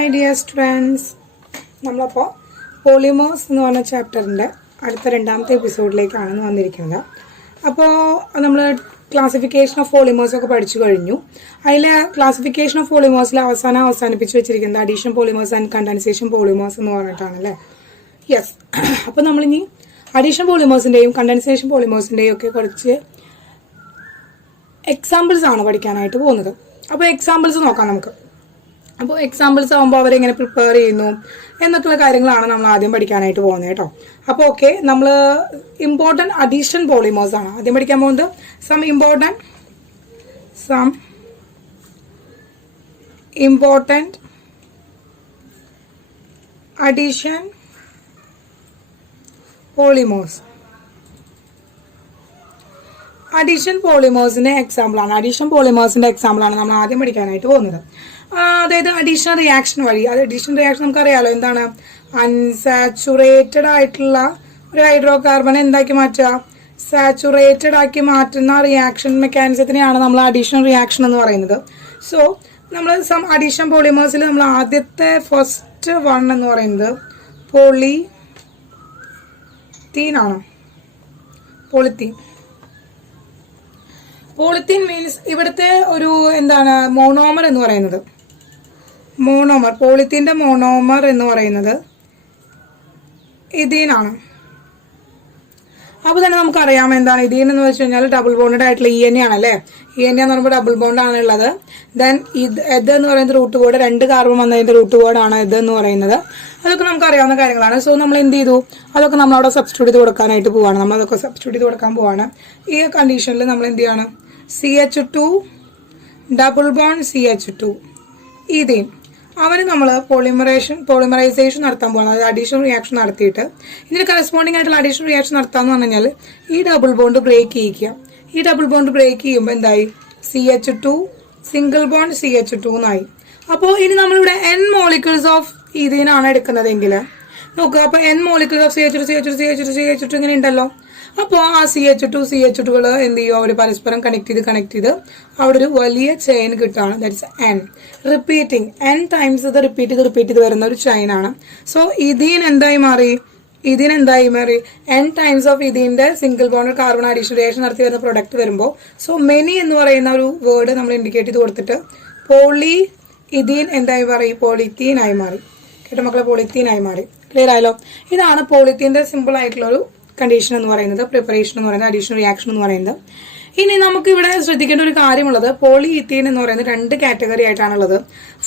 Hi dear students, നമ്മളപ്പോൾ polymers എന്ന് പറഞ്ഞ ചാപ്റ്ററിൻ്റെ അടുത്ത രണ്ടാമത്തെ എപ്പിസോഡിലേക്കാണ് വന്നിരിക്കുന്നത്. അപ്പോൾ നമ്മൾ ക്ലാസിഫിക്കേഷൻ ഓഫ് പോളിമേഴ്സ് ഒക്കെ പഠിച്ചു കഴിഞ്ഞു. അതിൽ ക്ലാസിഫിക്കേഷൻ ഓഫ് പോളിമേഴ്സിൽ അവസാനിപ്പിച്ച് വെച്ചിരിക്കുന്നത് addition polymers and condensation polymers എന്ന് പറഞ്ഞിട്ടാണല്ലേ. യെസ്, അപ്പോൾ നമ്മളിനി അഡീഷൻ പോളിമേഴ്സിൻ്റെയും കണ്ടൻസേഷൻ പോളിമേഴ്സിൻ്റെയും ഒക്കെ കുറച്ച് എക്സാമ്പിൾസ് ആണ് പഠിക്കാനായിട്ട് പോകുന്നത്. അപ്പോൾ എക്സാമ്പിൾസ് നോക്കാം നമുക്ക്. അപ്പോൾ എക്സാമ്പിൾസ് ആകുമ്പോൾ അവരെങ്ങനെ പ്രിപ്പയർ ചെയ്യുന്നു എന്നൊക്കെയുള്ള കാര്യങ്ങളാണ് നമ്മൾ ആദ്യം പഠിക്കാനായിട്ട് പോകുന്നത് കേട്ടോ. അപ്പോൾ ഓക്കെ, നമ്മൾ ഇമ്പോർട്ടൻറ്റ് അഡീഷൻ പോളിമേഴ്സ് ആണ് ആദ്യം പഠിക്കാൻ പോകുന്നത്. Some important addition polymers. Addition പോളിമേഴ്സിന്റെ എക്സാമ്പിളാണ് നമ്മൾ ആദ്യം പഠിക്കാനായിട്ട് പോകുന്നത്. അതായത് അഡീഷൻ റിയാക്ഷൻ വഴി, അത് അഡീഷൻ റിയാക്ഷൻ നമുക്കറിയാലോ എന്താണ്, അൺസാച്ചുറേറ്റഡ് ആയിട്ടുള്ള ഒരു ഹൈഡ്രോ കാർബൺ എന്താക്കി മാറ്റുക, സാച്ചുറേറ്റഡ് ആക്കി മാറ്റുന്ന റിയാക്ഷൻ മെക്കാനിസത്തിനെയാണ് നമ്മൾ അഡീഷൻ റിയാക്ഷൻ എന്ന് പറയുന്നത്. സോ നമ്മൾ സം അഡീഷൻ പോളിമേഴ്സിൽ നമ്മൾ ആദ്യത്തെ ഫസ്റ്റ് വൺ എന്ന് പറയുന്നത് പോളിത്തീൻ ആണ്. പോളിത്തീൻ മീൻസ് ഇവിടുത്തെ ഒരു എന്താണ് മോണോമർ എന്ന് പറയുന്നത്. പോളിത്തീൻ്റെ മോണോമർ എന്ന് പറയുന്നത് ഇതീനാണ്. അപ്പോൾ തന്നെ നമുക്കറിയാം എന്താണ് ഇതീൻ എന്ന് വെച്ച് കഴിഞ്ഞാൽ ഡബിൾ ബോണ്ടഡ് ആയിട്ടുള്ള EN ആണല്ലേ. EN എന്ന് പറയുമ്പോൾ ഡബിൾ ബോണ്ട് ആണ് ഉള്ളത്. ദെൻ ഇത് എന്ന് പറയുന്നത് റൂട്ട് വേർഡ്, 2 കാർബൺ വന്നതിന്റെ റൂട്ട് വേർഡ് ആണ് ഇത് എന്ന് പറയുന്നത്. അതൊക്കെ നമുക്ക് അറിയാവുന്ന കാര്യങ്ങളാണ്. സോ നമ്മൾ എന്ത് ചെയ്തു, അതൊക്കെ നമ്മൾ അവിടെ സബ്സ്റ്റിറ്റ്യൂട്ട് ചെയ്ത് കൊടുക്കാനായിട്ട് പോവാണ്. നമ്മളതൊക്കെ സബ്സ്റ്റിറ്റ്യൂട്ട് ചെയ്ത് കൊടുക്കാൻ പോവാണ്. ഈ കണ്ടീഷനിൽ നമ്മൾ എന്ത് ചെയ്യാണ്, CH2 ഡബിൾ ബോണ്ട് CH2 ഇതീൻ അവന് നമ്മൾ പോളിമറൈസേഷൻ നടത്താൻ പോകണം. അതായത് അഡീഷണൽ റിയാക്ഷൻ നടത്തിയിട്ട് ഇതിന് കറസ്പോണ്ടിങ് ആയിട്ടുള്ള അഡീഷണൽ റിയാക്ഷൻ നടത്താന്ന് പറഞ്ഞു കഴിഞ്ഞാൽ ഈ ഡബിൾ ബോണ്ട് ബ്രേക്ക് ചെയ്യിക്കുക. ഈ ഡബിൾ ബോണ്ട് ബ്രേക്ക് ചെയ്യുമ്പോൾ എന്തായി, CH2 സിംഗിൾ ബോണ്ട് CH2 എന്നായി. അപ്പോൾ ഇനി നമ്മളിവിടെ N മോളിക്യൂൾസ് ഓഫ് ഇതിനാണ് എടുക്കുന്നതെങ്കിൽ നോക്കുക. അപ്പോൾ N മോളിക്യൂൾസ് ഓഫ് CH2 ഇങ്ങനെ ഉണ്ടല്ലോ. അപ്പോൾ ആ CH2കൾ എന്ത് ചെയ്യും, അവർ പരസ്പരം കണക്ട് ചെയ്ത് അവിടെ ഒരു വലിയ ചെയിൻ കിട്ടുകയാണ്. That's N repeating. N times ഇത് റിപ്പീറ്റ് ചെയ്ത് വരുന്ന ഒരു ചെയിൻ ആണ്. സോ ഇതിൻ എന്തായി മാറി, N ടൈംസ് ഓഫ് ഇതിന്റെ single bond carbon addition reaction നടത്തി വരുന്ന പ്രൊഡക്റ്റ് വരുമ്പോൾ സോ മെനി എന്ന് പറയുന്ന ഒരു വേർഡ് നമ്മൾ ഇൻഡിക്കേറ്റ് ചെയ്ത് കൊടുത്തിട്ട് പോളി ഇതിൻ എന്തായി മാറി, പോളിത്തീൻ ആയി മാറി. കേട്ടോ മക്കളെ, പോളിത്തീൻ ആയി മാറി. ക്ലിയർ ആയല്ലോ. ഇതാണ് പോളിത്തീന്റെ സിമ്പിൾ ആയിട്ടുള്ള ഒരു കണ്ടീഷൻ എന്ന് പറയുന്നത്, പ്രിപ്പറേഷൻ എന്ന് പറയുന്നത്, അഡീഷണൽ റിയാക്ഷൻ എന്ന് പറയുന്നത്. ഇനി നമുക്ക് ഇവിടെ ശ്രദ്ധിക്കേണ്ട ഒരു കാര്യമുള്ളത്, പോളിഇത്തീൻ എന്ന് പറയുന്നത് 2 കാറ്റഗറി ആയിട്ടാണുള്ളത്.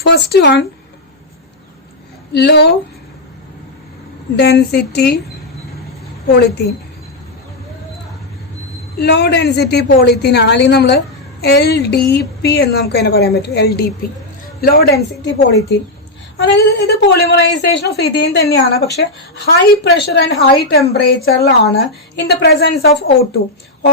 First one low density polythene. Low density polythene ആണ്, അല്ലെങ്കിൽ നമ്മൾ LDP എന്ന് നമുക്ക് തന്നെ പറയാൻ പറ്റും. LDP low density polythene. അതായത് ഇത് പോളിമറൈസേഷൻ ഓഫ് ഇതീൻ തന്നെയാണ്, പക്ഷെ ഹൈ പ്രഷർ ആൻഡ് ഹൈ ടെമ്പറേച്ചറിലാണ്. In the presence of O2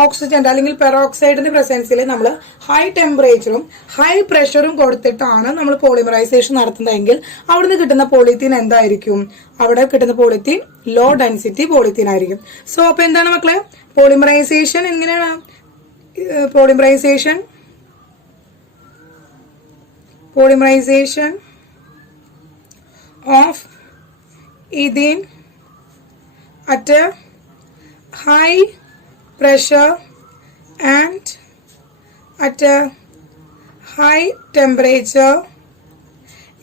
oxygen അല്ലെങ്കിൽ പെറോക്സൈഡിന്റെ പ്രസൻസിൽ നമ്മൾ ഹൈ ടെമ്പറേച്ചറും ഹൈ പ്രഷറും കൊടുത്തിട്ടാണ് നമ്മൾ പോളിമറൈസേഷൻ നടത്തുന്നതെങ്കിൽ അവിടുന്ന് കിട്ടുന്ന പോളിത്തീൻ എന്തായിരിക്കും, അവിടെ കിട്ടുന്ന പോളിത്തീൻ ലോ ഡെൻസിറ്റി പോളിത്തീൻ ആയിരിക്കും. സോ അപ്പൊ എന്താണ് മക്കളെ, പോളിമറൈസേഷൻ എങ്ങനെയാണ്, polymerisation of ethene at a high pressure and at a high temperature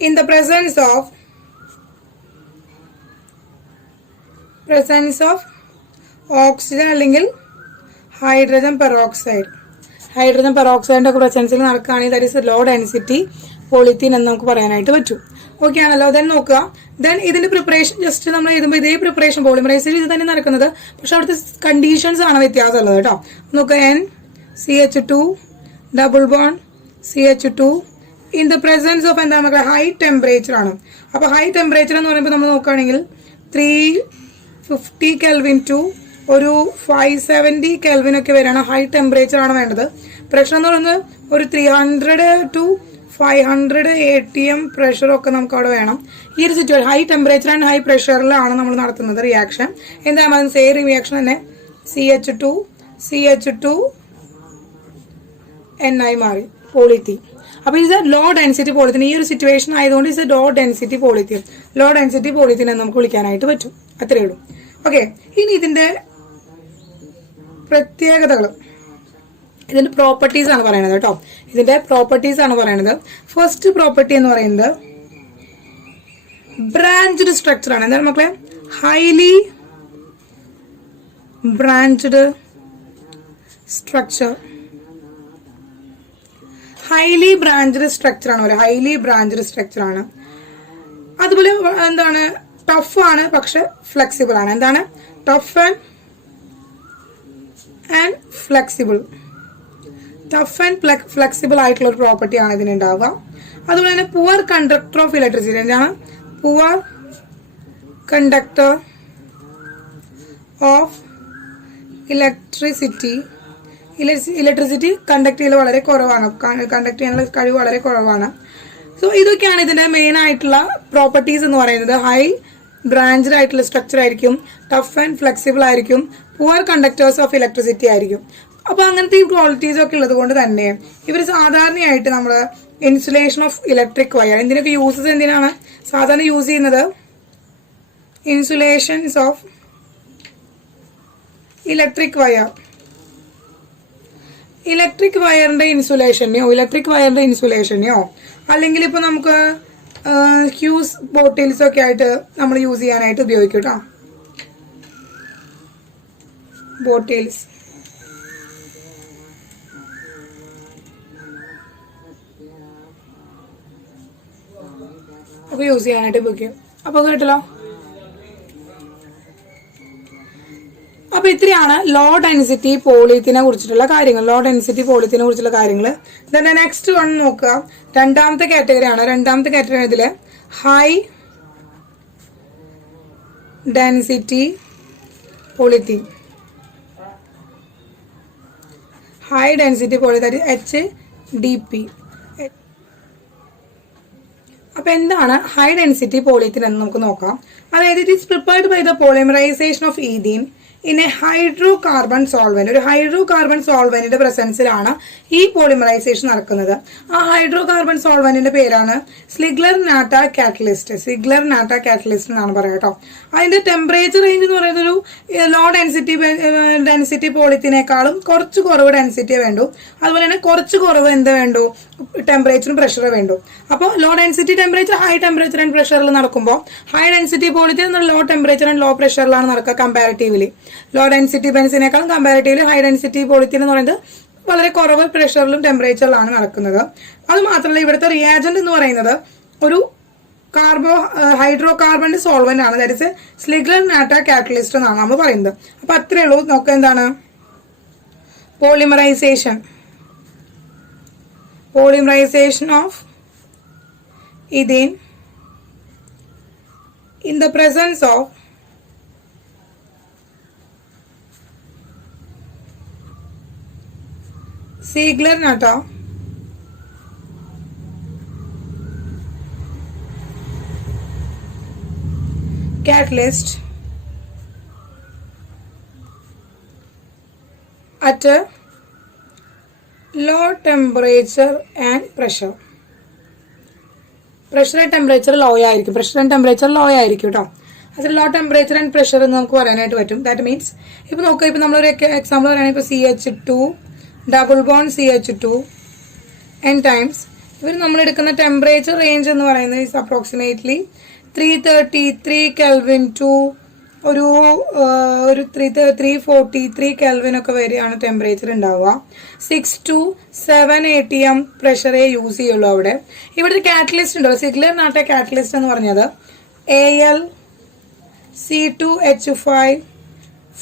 in the presence of oxygen അല്ലെങ്കിൽ ഹൈഡ്രജൻ പെറോക്സൈഡിന്റെ ഒക്കെ പ്രസൻസിൽ നടക്കുകയാണെങ്കിൽ that is low density polythene എന്ന് നമുക്ക് പറയാനായിട്ട് പറ്റും. ഓക്കെ ആണല്ലോ. ദെൻ നോക്കുക, ദെൻ ഇതിന്റെ പ്രിപ്പറേഷൻ ജസ്റ്റ് നമ്മൾ എഴുതുമ്പോൾ ഇതേ പ്രിപ്പറേഷൻ പോളിമറൈസേഷൻ ഇത് തന്നെ നടക്കുന്നത്, പക്ഷെ അവിടുത്തെ കണ്ടീഷൻസ് ആണ് വ്യത്യാസമുള്ളത് കേട്ടോ. നോക്കുക, CH2 double bond CH2 in the presence of എന്താ നമുക്ക് ഹൈ ടെമ്പറേച്ചർ ആണ്. അപ്പൊ ഹൈ ടെമ്പറേച്ചർ എന്ന് പറയുമ്പോൾ നമ്മൾ നോക്കുകയാണെങ്കിൽ 350 കെൽവിൻ ടു ഒരു 570 കെൽവിൻ ഒക്കെ വരെയാണ് ഹൈ ടെമ്പറേച്ചർ ആണ് വേണ്ടത്. പ്രഷർ എന്ന് പറയുന്നത് ഒരു 300 to 500 ATM പ്രഷറൊക്കെ നമുക്ക് അവിടെ വേണം. ഈ ഒരു situation high temperature and high പ്രഷറിലാണ് നമ്മൾ നടത്തുന്നത് റിയാക്ഷൻ. എന്താ സെയിം റിയാക്ഷൻ തന്നെ CH2 N ആയി മാറി. പോളിത്തീൻ. അപ്പോൾ ഇത് ലോ ഡെൻസിറ്റി പോളിത്തീൻ. ഈ ഒരു സിറ്റുവേഷൻ ആയതുകൊണ്ട് ഇത് low density polythene. Low density polythene എന്ന് നമുക്ക് വിളിക്കാനായിട്ട് പറ്റും. അത്രയേ ഉള്ളൂ. ഓക്കെ, ഇനി ഇതിന്റെ പ്രത്യേകതകൾ, ഇതിന്റെ പ്രോപ്പർട്ടീസ് ആണ് പറയുന്നത് കേട്ടോ. ഇതിന്റെ പ്രോപ്പർട്ടീസ് ആണ് പറയുന്നത്. ഫസ്റ്റ് പ്രോപ്പർട്ടി എന്ന് പറയുന്നത് ബ്രാഞ്ച്ഡ് സ്ട്രക്ചർ ആണ്. എന്താണ് മക്കളെ? Highly branched structure. Highly branched structure ആണ് പറയുക. ഹൈലി ബ്രാഞ്ച്ഡ് സ്ട്രക്ചർ ആണ്. അതുപോലെ എന്താണ്? ടഫ് ആണ് പക്ഷെ ഫ്ലെക്സിബിൾ ആണ്. എന്താണ്? Tough and flexible. Tough and flexible ആയിട്ടുള്ള ഒരു പ്രോപ്പർട്ടി ആണ് ഇതിനുണ്ടാവുക. അതുപോലെ തന്നെ പുവർ കണ്ടക്ടർ ഓഫ് ഇലക്ട്രിസിറ്റി. എന്താണ്? Poor conductor of electricity. Electricity conduct ചെയ്യൽ വളരെ കുറവാണ്. കണ്ടക്ട് ചെയ്യാനുള്ള കഴിവ് വളരെ കുറവാണ്. സോ ഇതൊക്കെയാണ് ഇതിന്റെ മെയിൻ ആയിട്ടുള്ള പ്രോപ്പർട്ടീസ് എന്ന് പറയുന്നത്. ഹൈ ബ്രാഞ്ച്ഡ് ആയിട്ടുള്ള സ്ട്രക്ചർ ആയിരിക്കും, ടഫ് ആൻഡ് ഫ്ലെക്സിബിൾ ആയിരിക്കും, പുവർ കണ്ടക്ടേഴ്സ് ഓഫ് ഇലക്ട്രിസിറ്റി ആയിരിക്കും. അപ്പൊ അങ്ങനത്തെ ഈ ക്വാളിറ്റീസ് ഒക്കെ ഉള്ളത് കൊണ്ട് തന്നെ ഇവർ സാധാരണയായിട്ട് നമ്മൾ ഇൻസുലേഷൻ ഓഫ് ഇലക്ട്രിക് വയർ, ഇതിനൊക്കെ യൂസസ് എന്തിനാണ് സാധാരണ യൂസ് ചെയ്യുന്നത്? Insulations of electric wire. Electric വയറിന്റെ ഇൻസുലേഷനെയോ അല്ലെങ്കിൽ ഇപ്പൊ നമുക്ക് ഹ്യൂസ് ബോട്ടിൽസ് ഒക്കെ ആയിട്ട് നമ്മൾ യൂസ് ചെയ്യാനായിട്ട് ഉപയോഗിക്കും കേട്ടോ. ബോട്ടിൽസ് ഒക്കെ യൂസ് ചെയ്യാനായിട്ട് ഉപയോഗിക്കും. അപ്പൊ കേട്ടല്ലോ. അപ്പൊ ഇത്രയാണ് ലോ ഡെൻസിറ്റി പോളിത്തീനെ കുറിച്ചിട്ടുള്ള കാര്യങ്ങൾ. ലോ ഡെൻസിറ്റി പോളിത്തീനെ കുറിച്ചുള്ള കാര്യങ്ങൾ. then നെക്സ്റ്റ് വൺ നോക്കുക. രണ്ടാമത്തെ കാറ്റഗറി ആണ്. രണ്ടാമത്തെ കാറ്റഗറി ഇതില് high density polythene. High density polythene HDP. അപ്പൊ എന്താണ് ഹൈ ഡെൻസിറ്റി പോളിത്തീൻ എന്ന് നമുക്ക് നോക്കാം. അതായത് it is prepared by the polymerisation of ethene in a hydrocarbon solvent. ഒരു ഹൈഡ്രോ കാർബൺ സോൾവെന്റിന്റെ പ്രസൻസിലാണ് ഈ പോളിമറൈസേഷൻ നടക്കുന്നത്. ആ ഹൈഡ്രോ കാർബൺ സോൾവെന്റിന്റെ പേരാണ് സ്ലിഗ്ലർ നാട്ട കാറ്റലിസ്റ്റ്. സ്ലിഗ്ലർ നാട്ട കാറ്റലിസ്റ്റ് എന്നാണ് പറയുക കേട്ടോ. അതിന്റെ ടെമ്പറേച്ചർ റേഞ്ച് എന്ന് പറയുന്നത് ഒരു ലോ ഡെൻസിറ്റി പോളിത്തീനേക്കാളും കുറച്ച് കുറവ് ഡെൻസിറ്റിയെ വേണ്ടു. അതുപോലെ തന്നെ കുറച്ച് കുറവ് എന്ത് വേണ്ടു? ടെമ്പറേച്ചറും പ്രഷറും വേണ്ടു. അപ്പോൾ low density temperature, high temperature and പ്രഷറിൽ നടക്കുമ്പോൾ high density polythene low temperature and low പ്രഷറിലാണ് നടക്കുക കമ്പാരിറ്റീവ്ലി. ലോ ഡെൻസിറ്റി ബെൻസിനേക്കാളും കമ്പാരിറ്റീവ്ലി ഹൈ ഡെൻസിറ്റി പോളിത്തീൻ എന്ന് പറയുന്നത് വളരെ കുറവ് പ്രഷറിലും ടെമ്പറേച്ചറിലാണ് നടക്കുന്നത്. അത് മാത്രമല്ല ഇവിടുത്തെ റിയാജന്റ് എന്ന് പറയുന്നത് ഒരു ഹൈഡ്രോ കാർബൺ സോൾവെന്റ് ആണ്. ദാറ്റ് ഇസ് സ്ലിഗ്ലർ നാട്ട കാറ്റലിസ്റ്റ് എന്നാണ് നമ്മൾ പറയുന്നത്. അപ്പൊ അത്രേ ഉള്ളൂ. നോക്കുക എന്താണ് polymerization of ethene in the presence of Ziegler-Natta catalyst at a low temperature and pressure. Pressure and temperature low ആയിരിക്കും. പ്രഷർ ആൻഡ് ടെമ്പറേച്ചർ ലോ ആയിരിക്കും കേട്ടോ. അത് ലോ ടെമ്പറേച്ചർ ആൻഡ് പ്രഷർ എന്ന് നമുക്ക് പറയാനായിട്ട് പറ്റും. ദാറ്റ് മീൻസ് ഇപ്പൊ നോക്കുക, ഇപ്പൊ നമ്മളൊരു എക്സാമ്പിൾ പറയുകയാണെങ്കിൽ ഇപ്പൊ CH2 double bond CH2 n times. ഇവർ നമ്മൾ എടുക്കുന്ന ടെമ്പറേച്ചർ റേഞ്ച് എന്ന് പറയുന്നത് ഇസ് അപ്രോക്സിമേറ്റ്ലി 333 കെൽവിൻ ടു ഒരു 343 കെൽവിൻ ഒക്കെ വരെയാണ് ടെമ്പറേച്ചർ ഉണ്ടാവുക. 6 to 7 ATM പ്രഷറേ യൂസ് ചെയ്യുള്ളൂ അവിടെ. ഇവിടുത്തെ കാറ്റലിസ്റ്റ് ഉണ്ടല്ലോ, സിഗ്ലർ നാട്ട കാറ്റലിസ്റ്റ് എന്ന് പറഞ്ഞത് AlC2H5